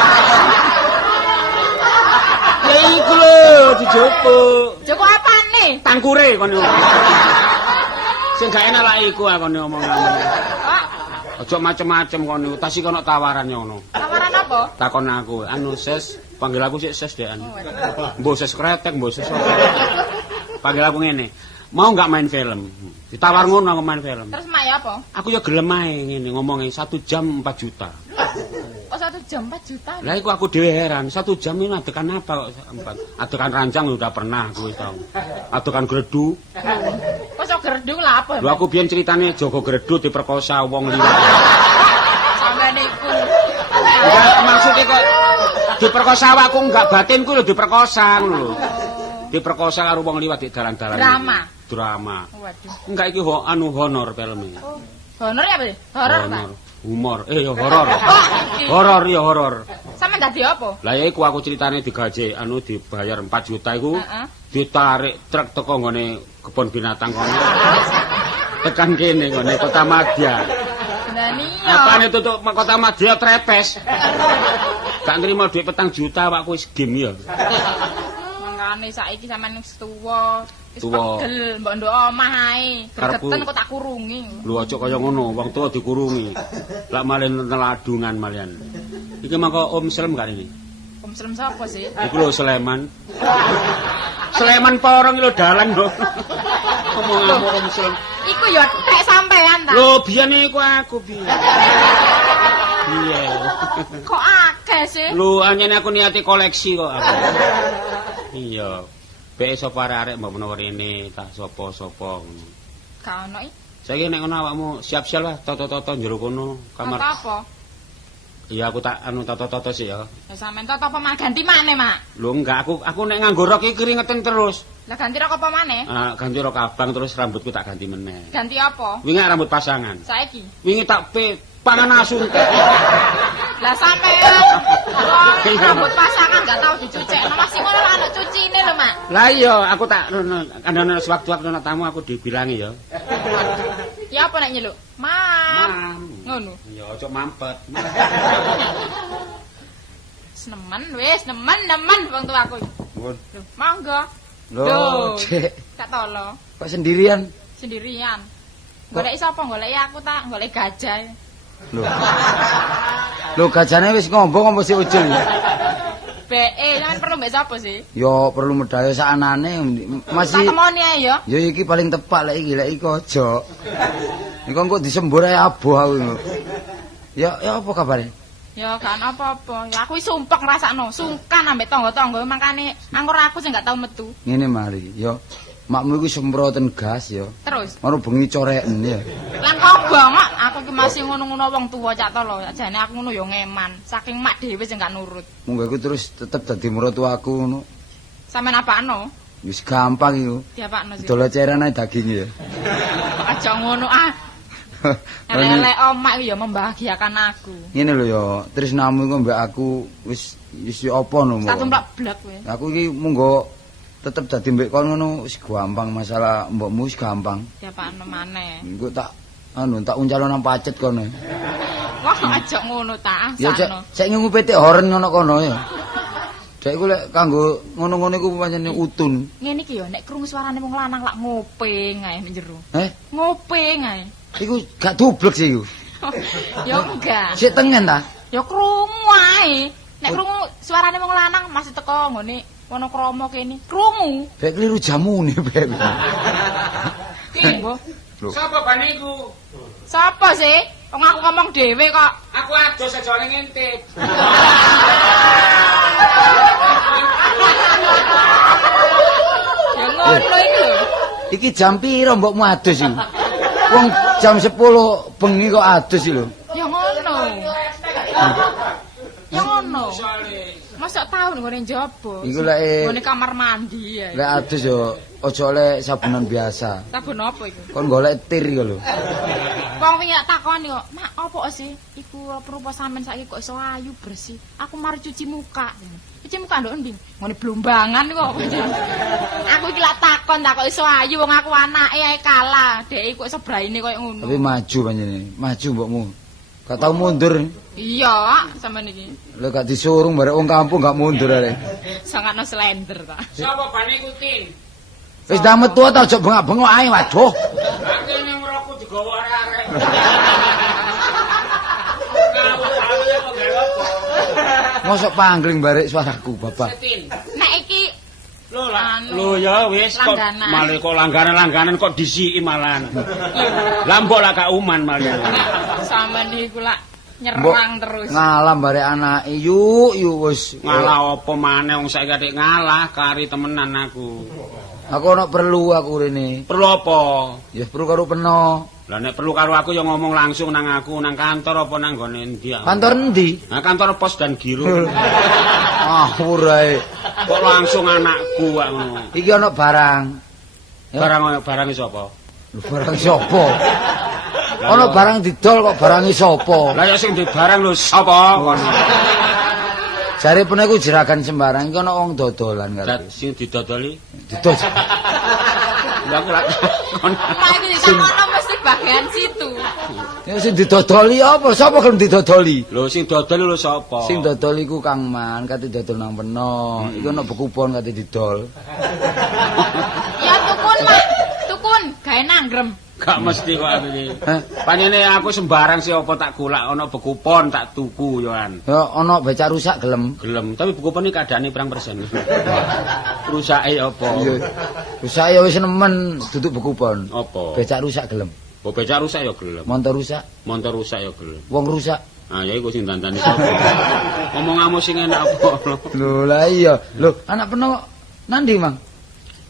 Ya iku lho dijopok. Joko apane? Tangkure kono. Sing gak enak lah iku akone omongane. Kok Aja macem-macem kono, tas iki ono tawaran ngono. tawaran apa? Takon aku, anu ses, panggil aku sik ses dekan. Oh, waduh. Mbok ses kretek, mbok ses apa. Panggil aku ngene. Mau nggak main film? Ditawar ngono aku main film. Terus mak ya apa? Aku ya gelem ae ngene ngomongnya 1 jam 4 juta. Oh 1 jam 4 juta. Lah iku aku dhewe heran, 1 jam ini adegan apa kok 4? Adegan rancang udah pernah aku tahu. Adegan gredu. Kok sok gerdung lah apa? Lho aku biyen ceritane Joko Gredu diperkosa wong liwat. Sampeyan iku. Enggak maksudnya kok diperkosa awakku enggak batinku lho diperkosa ngono lho. Diperkosa karo wong liwat di dalan-dalan. Drama. Waduh. Enggak iki honor filmnya. Oh. Honor ya apa? Horor ta? Humor. Ya horor. Horor ya horor. Sampeyan dadi apa? Lah ya iku aku ceritane digaji dibayar 4 juta iku. Heeh. Ditarik truk teko nggone kebun binatang kono. Tekan kene nggone Kota Madya. Nah iya. Apane tutuk Kota Madya trepes. Gak nrimo dhuwit 4 juta awakku wis game ya. Mangane saiki sampean wis tuwa, wis Tuwa. pegel, mbok ndok omah ae. Gregeten kok tak kurungi. Lho aja kaya ngono, wong tuwa dikurungi. Lak malih neladungan malian. Iki mangko Om Slem gak ini? Om Slem sapa sih? Iku lho Sleman. Sleman Porong lho dalan lho. Ngomong Om Slem. Iku ya tek sampean ta. Lho biyen iku aku biyen. Iya. Kok akeh sih? Lho anyane aku niati koleksi kok aku. Iya. Bek sapa arek mbok menawa rene tak sapa-sapa ngono. Gak ono iki. Saiki nek ngono awakmu siap-siap lah toto-toto njero kono kamar. Apa? Iya aku tak toto-toto sih ya. Ya sampean to apa mah ganti maneh, Mak? Lho enggak aku nek nganggo rok iki keringetan terus. Lah ganti rok apa maneh? Ganti rok abang terus rambutku tak ganti meneh. Ganti apa? Wingi rambut pasangan. Saiki. Wingi tak pangan asu entek. Lah sampean rambut pasangan gak tau dicucekno masih ngono ana cucine lho, Mak. Lah iya aku tak kadang sewaktu-waktu ana tamu aku dibilangi ya. Ya apa nek nyeluk? Mam. Ngono. Ya aja mampet. Nemen wong tuaku. Nuwun. Lho, monggo. Lho, Cek. Tak tolo. Kok sendirian? Sendirian. Golek sapa? Golek aku tak, golek gajah. Lho. Lho gajane wis ngombong apa sih ujul? Sampeyan perlu mbek sapa sih? Yo perlu medal sakanane Tak masih temoni ae ya. yo iki paling tepak lek iki aja. Iki kok disembur ae aboh aku. Ya apa kabare? Ya kan apa-apa. Ya aku wis sumpek ngrasakno, sungkan ambek tangga-tangga makane anggur aku sing gak tau metu. Ngene mari, yo makmu iku semproten gas yo. Terus, Ngono bengi coreken ya. lan kok banget aku ki masih ngono-ngono wong tuwa cak to lho. Jane aku ngono yo ngeman, saking mak dhewe sing gak nurut. Monggo iku terus tetep dadi mertuaku ngono. Sampeyan apakno? Wis gampang iku. Diapakno sih? Dol eceran ae daging ya. Aja ngono ah. Elek omak ya membahagiakan aku. Ngene lho yo, tresnamu iku mbek aku wis apa no. Tak tumplak blak kowe. Aku iki monggo tetep dadi mbek kon ngono wis gampang masalah mbokmu wis gampang. Diapakno maneh. Engko tak tak uncalo nang pacet kono. Wah aja ngono ta, Ya sakno. cek ngupete horen ngono kono ya. Dek iku lek kanggo ngono-ngono iku pancene utun. Ngene iki ya nek krungu suarane wong lanang lak ngopeng ae njero. Ngopeng ae. Iku gak dublek sih iku. Ya enggak. Sik tengen ta? Ya krungu ae. Nek krungu suarane wong lanang masih teko nggone Wonokromo kene. Krungu. Bek kliru jamune bek. Mbah. Sapa bane iku? Sapa sih? Wong aku ngomong dhewe kok. Aku ados sajane ngintip. Ya ngono iki lho. Iki jam piro mbokmu adus iki? Wong jam 10 bengi kok adus iki lho. Ya ngono. Ya ngono. Masa tau nggone njaba. Iku lek nggone kamar mandi ya. lek adus yo aja oleh sabunan biasa. Sabun apa iku? Kon golek tir iku lho. Wong wingi tak takoni kok, "Mak, apa sih? Iku apa sampean saiki kok iso ayu bersih? Aku mari cuci muka." Cuci muka ndok endi? Ngene blombangan kok. Aku iki lak takon tak kok iso ayu wong aku anake ae kalah. Dek kok iso braine koyo ngono. Tapi maju panjenengan. Maju mbokmu. Gak tau mundur. Iya, sampean iki. Lek gak disuruh barek wong kampung gak mundur arek. Sangatno slender ta. Sapa bane iku Tin? Wis dah metu ta aja bengak-bengok ae waduh. Aku ning rokku digawa arek-arek. Mosok pangling barek suaraku, Bapak. Tin. Nek iki Lho Lho ya wis kok langganan. malah kok langganan kok disiki malahan. Lah mbok lah gak uman malah. Sampeyan niku lak nyerang terus. Ngalah bare anake yuk wis. Ngalah apa maneh wong saiki atik ngalah kari temenan aku. Aku ana perlu aku rene. Perlu apa? Ya perlu karo peno. Lah nek perlu karo aku ya ngomong langsung nang aku nang kantor apa nang gone endi. Kantor endi? Nah kantor pos dan giro. Ah urae. Kok langsung anakku kok ngono. Iki ana barang. Ya. Barang sapa? Lho barang sapa? Ana barang didol kok barange sapa? Lah ya sing di barang lho sapa kono. Jare pene iku jeragan sembarang iki ana wong dodolan karo. Sing didodoli. Didol. Lah aku lak kono. Mak iki samono mesti bagian situ. Ya sing didodoli apa? Sapa gelem didodoli? Lho sing dodol lho sapa? Sing dodol iku Kang Man, kate dodol nang peno. Iku ana bekupon kate didol. Ya tukun, Mak. Tukun, gawe nanggrem. Gak mesti kok aku iki. Heh. Panjene aku sembarang sih apa tak golak ana bekupon tak tuku yoan. Ya ana becak rusak gelem. Gelem, tapi bekupon iki keadaane pirang persen. Rusake apa? Iya. Rusak ya wis nemen duduk bekupon. Apa? Becak rusak gelem. Apa becak rusak ya gelem. Montor rusak, Motor rusak ya gelem. wong rusak. Ah ya iku sing dandani sapa. Ngomong sing enak apa. Lho lah iya. Lho anak peno nandi, Mang?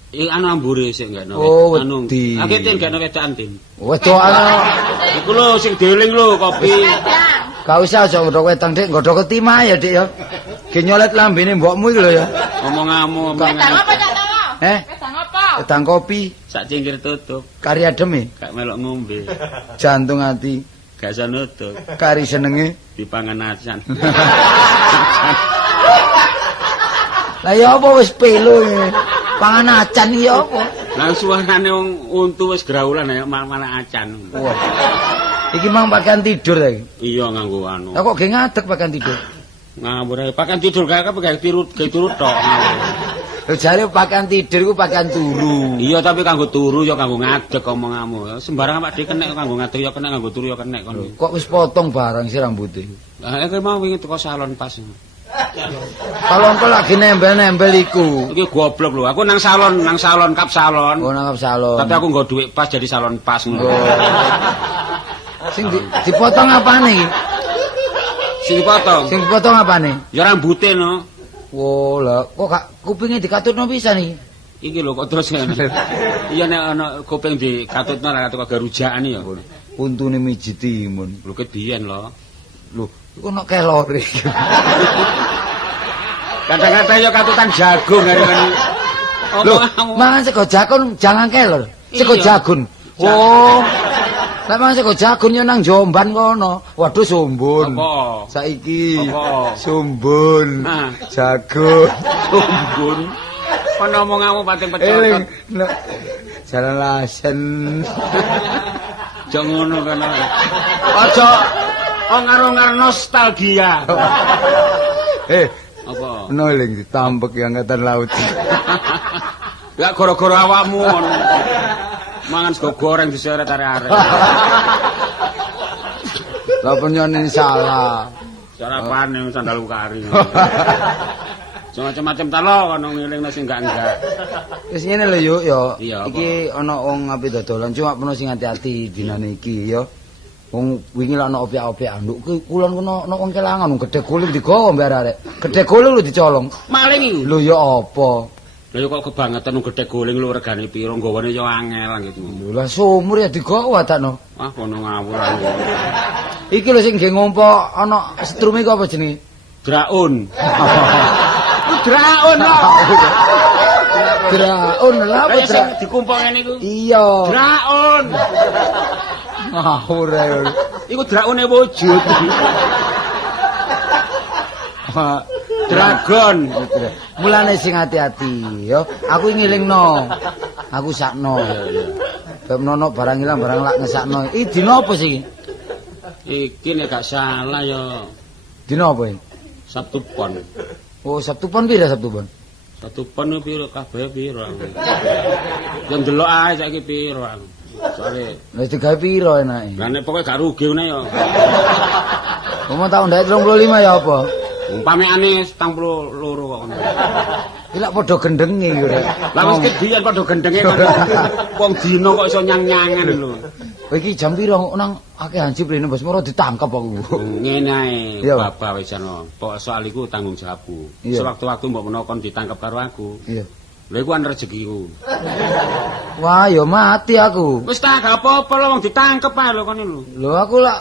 Anu ambure sik enggak Oh, anu. wedi. Aketin enggak wedakan tin. Wedokan. Iku lho sing deling lho kopi. Kadang. Gak usah aja nggodhok wedang Dik, nggodhok ketima ya Dik ya. Ge nyolet lambene mbokmu iki lho ya. Ngomong Wedang apa Cak Tawa? Eh? Wedang apa? Wedang kopi, sak cingkir tutup, kari adem e, gak melok ngombe. jantung ati, Gak iso nutup, kari senenge. dipangan acan. Lah ya apa wis pelo iki. Pangan acan iki ya apa? Lah suarane wong untu wis graulan ya malah acan. Wah. Iki Mang pakaian tidur ta iki. Iya nganggo anu. Lah kok ge ngadeg pakaian tidur. Ngawur ae pakan tidur kayak turut tok. Lho jare pakaian tidur iku pakaian turu. Iya tapi kanggo turu ya kanggo ngadeg omonganmu. Sembarang Pak Dik kenek kanggo ngadeg ya kenek kanggo turu ya kenek kon. Kok wis potong barang sih rambutnya. Lah iki mau wingi teko salon pas. Kalau engko lagi nembel-nembel iku. Iki goblok lho. Aku nang salon kap salon. Oh nangkap salon. Tapi aku nggo dhuwit pas jadi salon pas ngono. Oh. Sing dipotong apane iki? Sing dipotong. Sing dipotong apane? Ya rambute no. Oh lah, kok gak kupinge dikatutno pisan iki? Iki lho kok terus ngene. Iya nek ana kuping dikatutno ra karo garujaan ya. Untune mijiti mun. Lho ket biyen lho. Lho, iku ono kelore. Kadang-kadang ya katutan jagung kan. Lho, mangan sego jagung jangan kelor. Sego Iya. jagung. Oh. Lah mangan sego jagung yo nang Jombang kono. Waduh sombon. Apa? Saiki Apa? sombon. Nah. Jagung. Sombon. Kon omonganmu pating Eling. pecot. Jalan lasen. Aja ngono kan. Aja ngar nostalgia. Apa? Ono eling ditambek yang angkatan laut. Ya gara-gara awakmu ngono. Mangan sego goreng diseret arek-arek. Lah penyonin salah. Sarapan sandal kari. Macam-macam ta lo kono ngelingno sing enggak. Wis ngene lho yuk yo. Iya, apa? Iki ana wong ape dodolan cuma peno sing hati-hati dinane iki yo. Wong wingi lak ana opiak-opiak nduk kulon kono ana wong kelangan gedhe guling digawa mbek arek. Gedhe guling lho dicolong. Maling iku. Lho ya apa? Lha kok kebangetan gedhe guling lho regane piro nggawane ya angel gitu. Lho lah sumur ya digawa takno. Wah kono ngawur aku. Iki lho sing nggih ngompo ana setrume ku apa jenenge? Draun. Draun lho. Draun lha apa Lah sing draun? dikumpul ngene iku. Iya. Draun. Ngawur ae. Iku draune wujud. Dragon. Mulane sing hati-hati yo. Aku ngilingno. Aku sakno. Bab nono barang ilang barang lak ngesakno. Iki dina apa sih iki? Iki nek gak salah ya Dina apa iki? Sabtu Pon. Oh, Sabtu Pon pira Sabtu Pon? Sabtu Pon piro kabeh piro aku. Ya ndelok ae saiki piro aku. Soale Lah digawe pira enake? lah nek pokoke gak rugi ngene ya. Mau tahun 35 ya apa? Umpamane 72 kok ngono. Iki lak padha gendenge iki rek. Lah wis kedian padha gendenge kan. Wong dina kok iso nyang-nyangan lho. Kowe iki jam pira nang akeh hansip rene Bos Moro ditangkap aku. Ngene ae, Iya. Bapak wis ana. Pokok soal iku tanggung jawabku. Iya. Sewaktu-waktu mbok menawa kon ditangkap karo aku. Iya. Lha iku an rezekiku. Wah, ya mati aku. Wis tak gak apa-apa lho wong ditangkep ae lho kon lho. Lho aku lak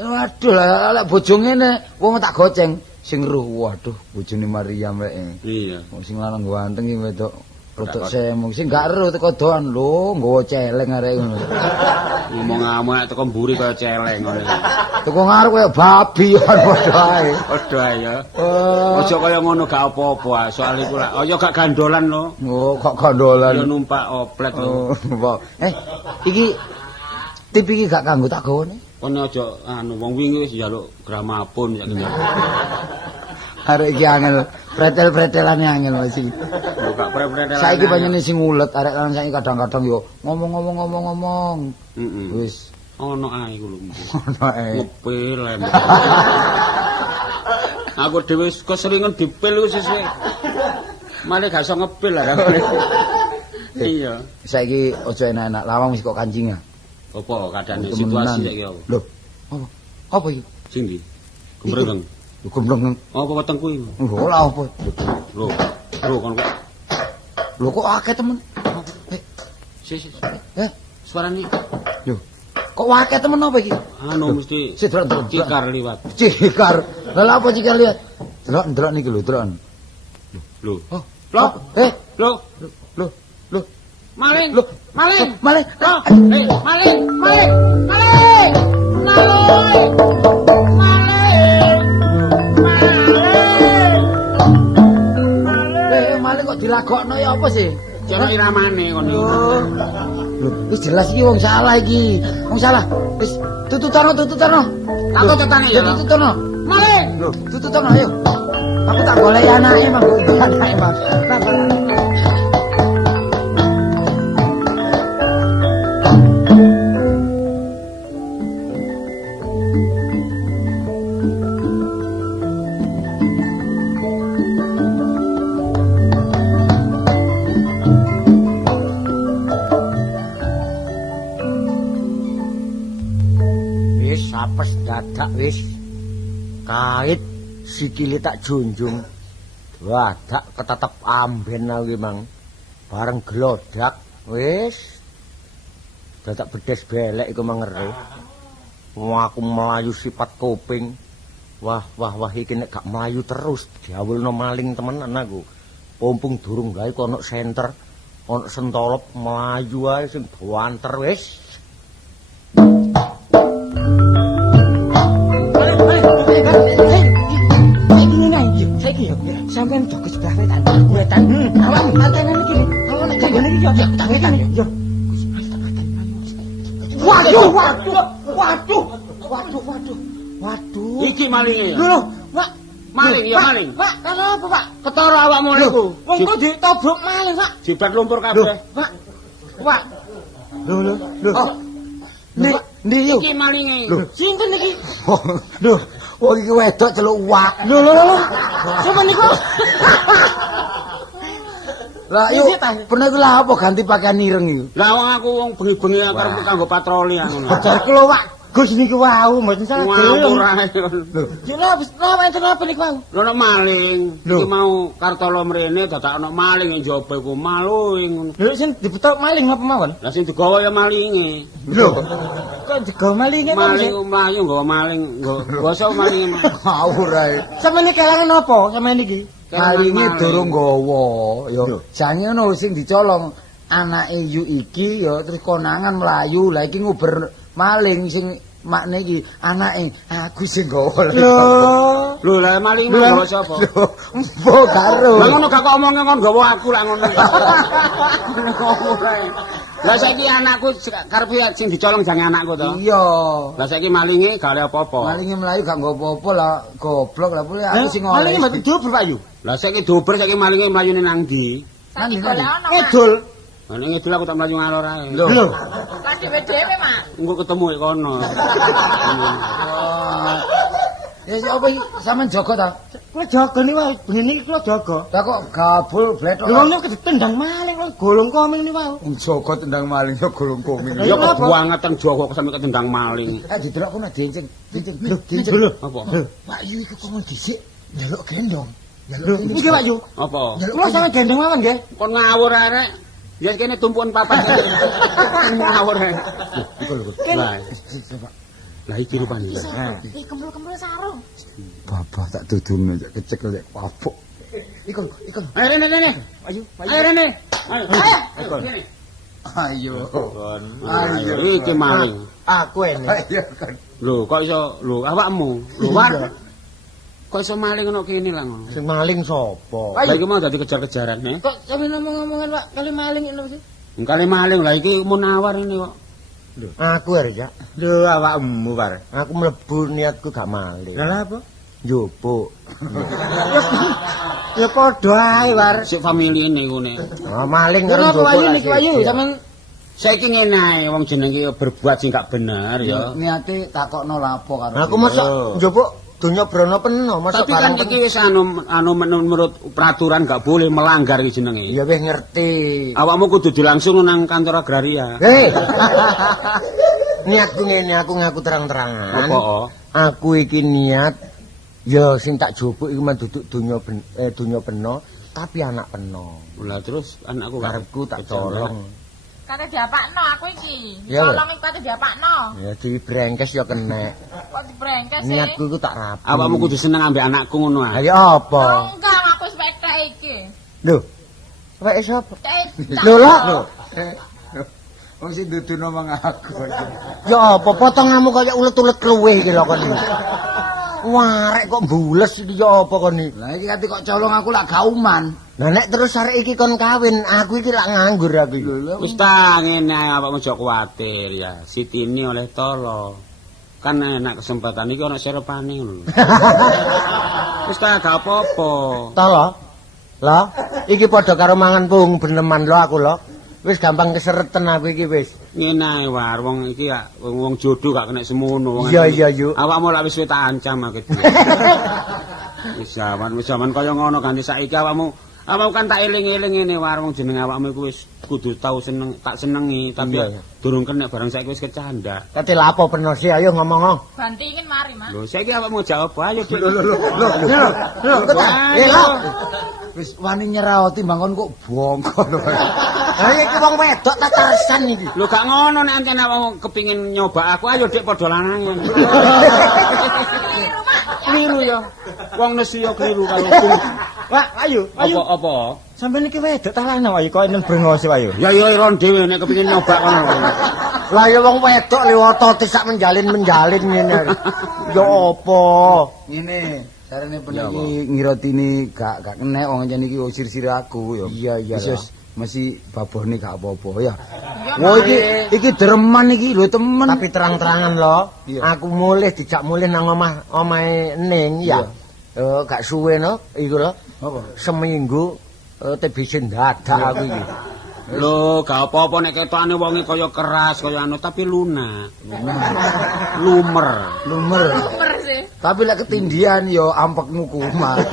waduh lek bojo ngene wong tak goceng sing ruh. Waduh, bojone Mariam rek. Iya. Wong sing lanang ganteng iki wedok rodok semung sing gak ero teko doan lho, nggawa celeng arek ngono. Ngomong-ngomong teko mburi kaya celeng ngono. Teko ngarep kaya babi padha ae. Padha ae ya. Aja kaya ngono gak apa-apa, soal iku lak kaya gak gandolan lho. Oh, kok gandolan. Ya numpak oplet lho. Oh, iki tip iki gak kanggo tak gawane. Kon aja anu wong wingi wis njaluk gramapun sak njaluk. Arek iki angel, pretel-pretelane angel Mas iki. Lho gak pre-pretelan. Saiki panjenengan sing ulet, arek lanang saiki kadang-kadang yo ngomong-ngomong. Heeh. Wis Ono ae iku lho. ono ae. Ngepil ae. Aku dhewe keseringan dipil wis sesuk. Male gak iso ngepil lah. Iya. Saiki aja enak-enak, lawang wis kok kancing ya. Apa kadane situasi saiki apa? Lho, apa? Apa iki? Sing ndi? Gembreng. Lho gembleng. Apa wetengku iki? Lho lha apa? Lho kon kok. Lho kok akeh temen? Sis. Eh, Suarane lho. Kok akeh temen apa iki? anu mesti Sidrak cikar liwat. Cikar. Lah apa cikar lihat? Delok niki lho, delok. Lho. Oh, Lho. lho, Lho. lho. Maling. Lho, Maling. Maling. Lho. Maling. Maling. Maling. Maling. Maling kok dilagokno ya apa sih? Cara iramane ngono. Lho, wis jelas iki wong salah iki. Wong salah. Wis tututono. Tak tututane ya. Tututono. Maling. Lho, tututono ayo. Aku tak golek anake Mang, anake Mang. Wis apes dadak wis. Kait sikile tak junjung. Dadak ketetep amben aku Mang. Bareng glodak wis. Dadak bedes belek iku mangere. Wah aku melayu sifat kuping. Wah iki nek gak melayu terus diawulno maling temenan aku. Pompong durung gawe kok ana senter, ana sentolop melayu ae sing banter wis. Sampeyan joko sebelah wetan. Awak mantenan iki. Awak nek janggane iki yo tak wetan yo. Waduh. Iki malinge ya. Lho, Pak. Maling ya maling. Pak, kenapa, Pak? Ketara awakmu niku. Wong kok ditobrok maling, Pak. Jibat lumpur kabeh. Pak. Pak. Lho. Ndi yo. Iki malinge. Sinten iki? Lho, wong iki wedok celuk wak. Lho. Sampe niku. Lah yo, bener ku lah apa ganti pakaian ireng iku? Lah wong aku wong bengi-bengi karep kanggo patroli ngono. Ajarku lho, Pak. Gus niki wau mboten salah gelem. Ora. Lho, enten apa niku wau? Lho nek maling, iki mau kartolo mrene dadak ana maling ing jaba iku maling ngono. Lho sing dibetok maling apa mawon? Lah sing digawa ya malinge. Lho. Kok digawa malinge kok? Maling mlayu nggawa maling, nggawa malinge. Ngawur ae. Sampeyan kelangan apa sampeyan iki? Malinge durung nggawa. Ya jange ngono sing dicolong anake yu iki ya terus konangan mlayu. Lah iki nguber maling sing makne iki anake aku sing nggawa. Lho lah maling nggawa sapa? Mbok karo. Lah ngono gak kok omonge kon nggawa aku lah ngono. Lah saiki anakku karepe sing dicolong jange anakku to. Iya. Lah saiki malinge gak ada apa-apa. Malinge mlayu gak nggo apa-apa lah, goblok lah pule aku sing oleh. Malinge mboten dobel Pak Yu. Lah saiki dober saiki malinge mlayune nang ndi? Saiki golek ono. Ngedul. Lah nek ngidul aku tak mlayu ngalor ae. Lho. Lah dhewe-dhewe, Mak. Engko ketemu e kono. Ya apa iki sampean jaga ta? Kula jaga niku wae, bengi iki kula jaga. Lah kok gabul bletok. Lho niku ketendang maling kula golong koming niku wae. Jaga tendang maling yo golong koming. Ya kebuangetan Jawa kok sampe ketendang maling. Didelok kono dincing. Dincing. Lho, Apa? Pak Yu iki kok dhisik njaluk gendong. Lho, iki Pak Yu. Apa? Kula sangat gendong mawon nggih. Kon ngawur arek. Ya kene tumpukan papat. Ngawur arek. Iku lho. Lah iki rupane. Ih, kempul-kempul sarung. Babah tak dudune kecek lek papuk. Iku. Ayo rene. Ayo, Ayo rene. Ayo. Kene. Ayo. Ayo iki maling. Aku ene. Ayo kan. Lho, kok iso lho awakmu? Lho, War. Kok iso maling ngono kene lah ngono. Sing maling sapa? Lah iki mau dadi kejar-kejaran, Kok sampe ngomong-ngomongan Pak kali maling ngono sih? Engkale maling lah iki munawar ini kok. Aku ya. Lho awakmu par. Aku mlebu niatku gak maling. Lah apa? Njupuk. Ya padha ae, War. Sik famili niku ne. Ah, maling karo njupuk. Wayu niki wayu sampean Saiki ngene ae wong jenenge berbuat sing gak bener ya. Niate takokno lapo karo. aku mosok njupuk donya brana peno, mosok Tapi kan iki wis anu menurut peraturan gak boleh melanggar iki jenenge. ya wis ngerti. Awakmu kudu dilangsung nang kantor agraria. Hei. Niatku ngene, aku ngaku terang-terangan. Apa? Aku iki niat ya sing tak jupuk iku mah duduk donya peno, tapi anak peno. Lah terus anakku Karepku tak colong. Kate diapakno aku iki. Ya, Tolong iku kate diapakno. Ya dibrengkes ya kenek. Kok dibrengkes sih? Niatku iku tak rapi. Awakmu kudu seneng ambek anakku ngono ae. Ayo apa? Enggak, aku wis petek iki. Lho. Wek sapa? Petek. Lho lah. Wong sing duduno mang aku. Ya apa potonganmu kaya ulet-ulet luweh iki lho kon. Warek kok bules iki ya apa kon iki? Lah iki kate kok colong aku lak gauman. Lah nek terus arek iki kon kawin, aku iki lak nganggur aku iki. Wis ta ngene ae awakmu aja kuwatir ya. Sitini oleh tolo. Kan enak kesempatan iki ana serepane ngono. Wis ta gak apa-apa. Ta lho. Lah, iki padha karo mangan pung beneman lho aku lho. Wis gampang kesereten aku iki wis. Ngene ae war wong iki ya wong jodoh gak kena semono wong. Iya yuk. Awakmu lak wis tak ancam aku. Wis zaman kaya ngono ganti saiki awakmu kan tak eling-eling ngene war wong jeneng awakmu iku wis kudu tau seneng tak senengi tapi durung kena barang saiki wis kecanda. Kate lha apa peno sih ayo ngomong. Bantingin mari, Mas. Lho saiki awakmu jawab ayo Dik. Lho. Wis wani nyerah timbang kok bongko lho. Lah iki wong wedok tak tarsan iki. Lho gak ngono nek ancen awakmu kepengin nyoba aku ayo Dik padha lanangan. Kliru ya. Wong nesi ya kliru karo Wah, ayo. apa? Sampeyan iki wedok ta lanang wae kok enen brengose wae. Ya iron dhewe nek kepengin nyoba kono. Lah ya wong wedok liwat sak menjalin ngene. Ya apa? Ngene, sarene peniki ngirotini gak kena wong jan iki usir-sir aku ya. Iya. Wis mesti babone gak apa-apa ya. Wah iki dereman iki lho temen. Tapi terang-terangan lho, aku mulih dijak mulih nang omahe Ning ya. Gak suwe no, iku lho. Apa? Seminggu tebisin dadak aku iki. Lho, gak apa-apa nek ketokane wonge kaya keras kaya anu tapi lunak. Lumer. Lumer. Super sih. Tapi lek ketindian ya ampekmu kumat.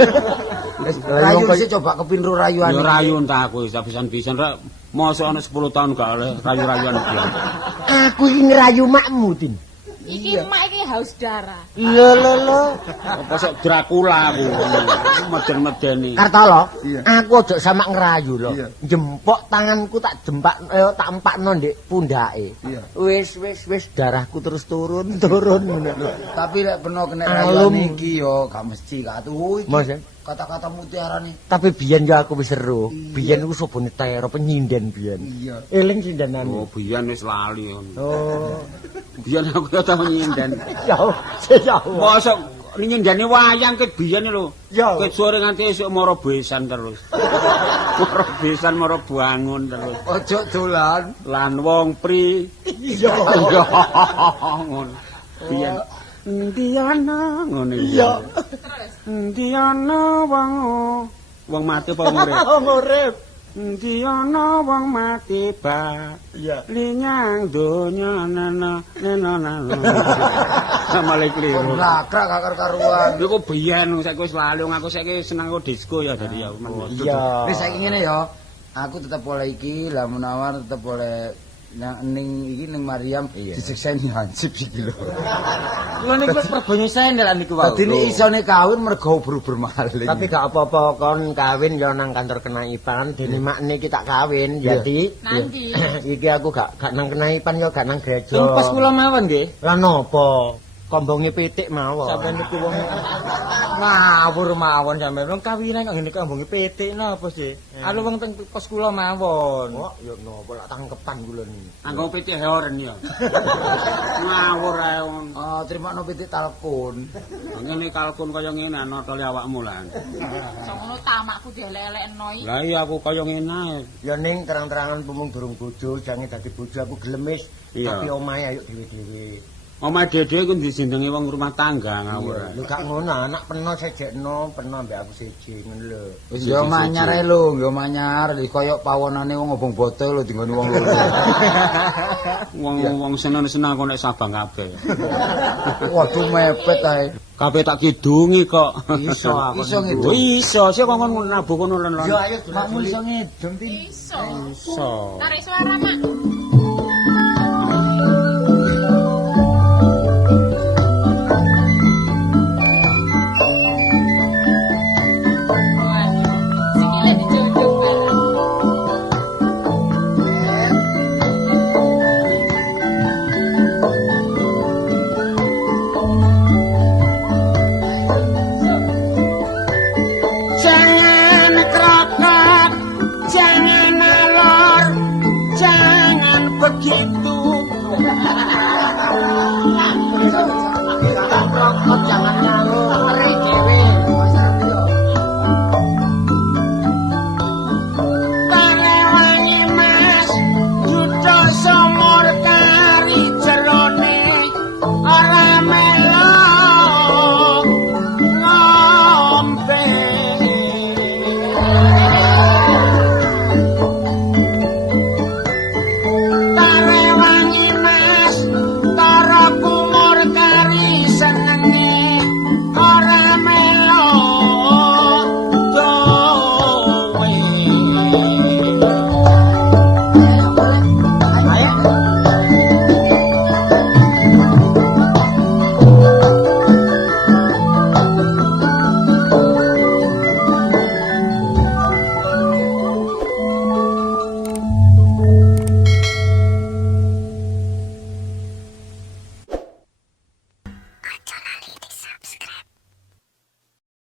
Rayu sih coba kepinru rayuan. Ya rayu entah aku wis pisan-pisan rek. Mosok ana 10 tahun gak oleh rayu-rayuan iki. Aku iki ngerayu makmu, Tin. Iki mak iki haus darah. Lho. Apa sok Dracula aku. Meden-medeni. Kartolo, Iya. aku aja sama ngerayu lho. Iya. Jempok tanganku tak tak empakno ndek pundake. Iya. Wis darahku terus turun ngono. Tapi lek peno kena Alum. rayuan iki yo gak mesti gak tuh iki. Mas, ya? Kata-kata mutiara nih. Tapi biyen ya aku wis seru. Biyen aku sobone tero penyinden biyen. Iya. Eling sindenane. Oh, biyen wis lali. Oh. Biyen aku ya tau nyinden. Ya, ya. Mosok nyindani wayang ket biyen lho. Ya. Ket sore nganti esuk mara besan terus. Mara besan mara bangun terus. Ojo dolan. Lan wong pri. Iya. Ngono. Biyen endi ana ngono iki. Iya. Endi ana wong mati apa urip? Urip. Endi ana wong mati Iya. linyang donya nana. Malah kliru. Lakrak kakar karuan. Lho kok biyen saiki wis lali aku saiki seneng karo disco ya dadi ya. Iya. Wis saiki ngene ya. Aku tetep oleh iki, lah Munawar tetep oleh ning iki ning Mariam disiksain hansip iki lho. Lha niku perbonyo sendelan niku wae. Dadi nek isone kawin mergo ubur-ubur maling. Tapi gak apa-apa kon kawin ya nang kantor kenaipan dene makne iki tak kawin jadi Nanti. iki aku gak nang kenaipan ya gak nang gereja. Pas kula mawon nggih. Lah napa? Kombonge pitik mawon. Sampeyan niku wong ngawur mawon sampeyan. Wong kawinan kok ngene kambunge pitik napa sih? Anu wong teng pos kula mawon. Kok ya napa lak tangkepan kula niki. Anggo pitik heoren ya. Ngawur ae wong. Oh, terima pitik talpun. Ngene kalkun kaya ngene anotoli awakmu lah. Sono tamakku dielek-elekno iki. Lah iya aku kaya ngene ae. Ya ning terang-terangan pemung durung bojo, jange dadi bojo aku gelemis. Iya. Tapi omahe ayo dhewe-dhewe. Omah dhewe ku dijenengi wong rumah tangga ngawur. Lho gak ngono, anak peno sejekno, peno mbek aku siji ngono lho. Wis yo manyar ae lho, yo manyar kaya pawonane wong obong botol lho dinggone wong loro. Wong seneng-seneng kok nek Sabang kabeh. Waduh mepet ae. Kabeh tak kidungi kok. Iso aku. Iso ngidul. Iso, sik kok ngono nabuh kono lon. Yo ayo Makmu iso ngidul Tin. Iso. Iso. Tarik suara, Mak. Sikile dijunjung bareng. Jangan kerokat, jangan alor, jangan begitu.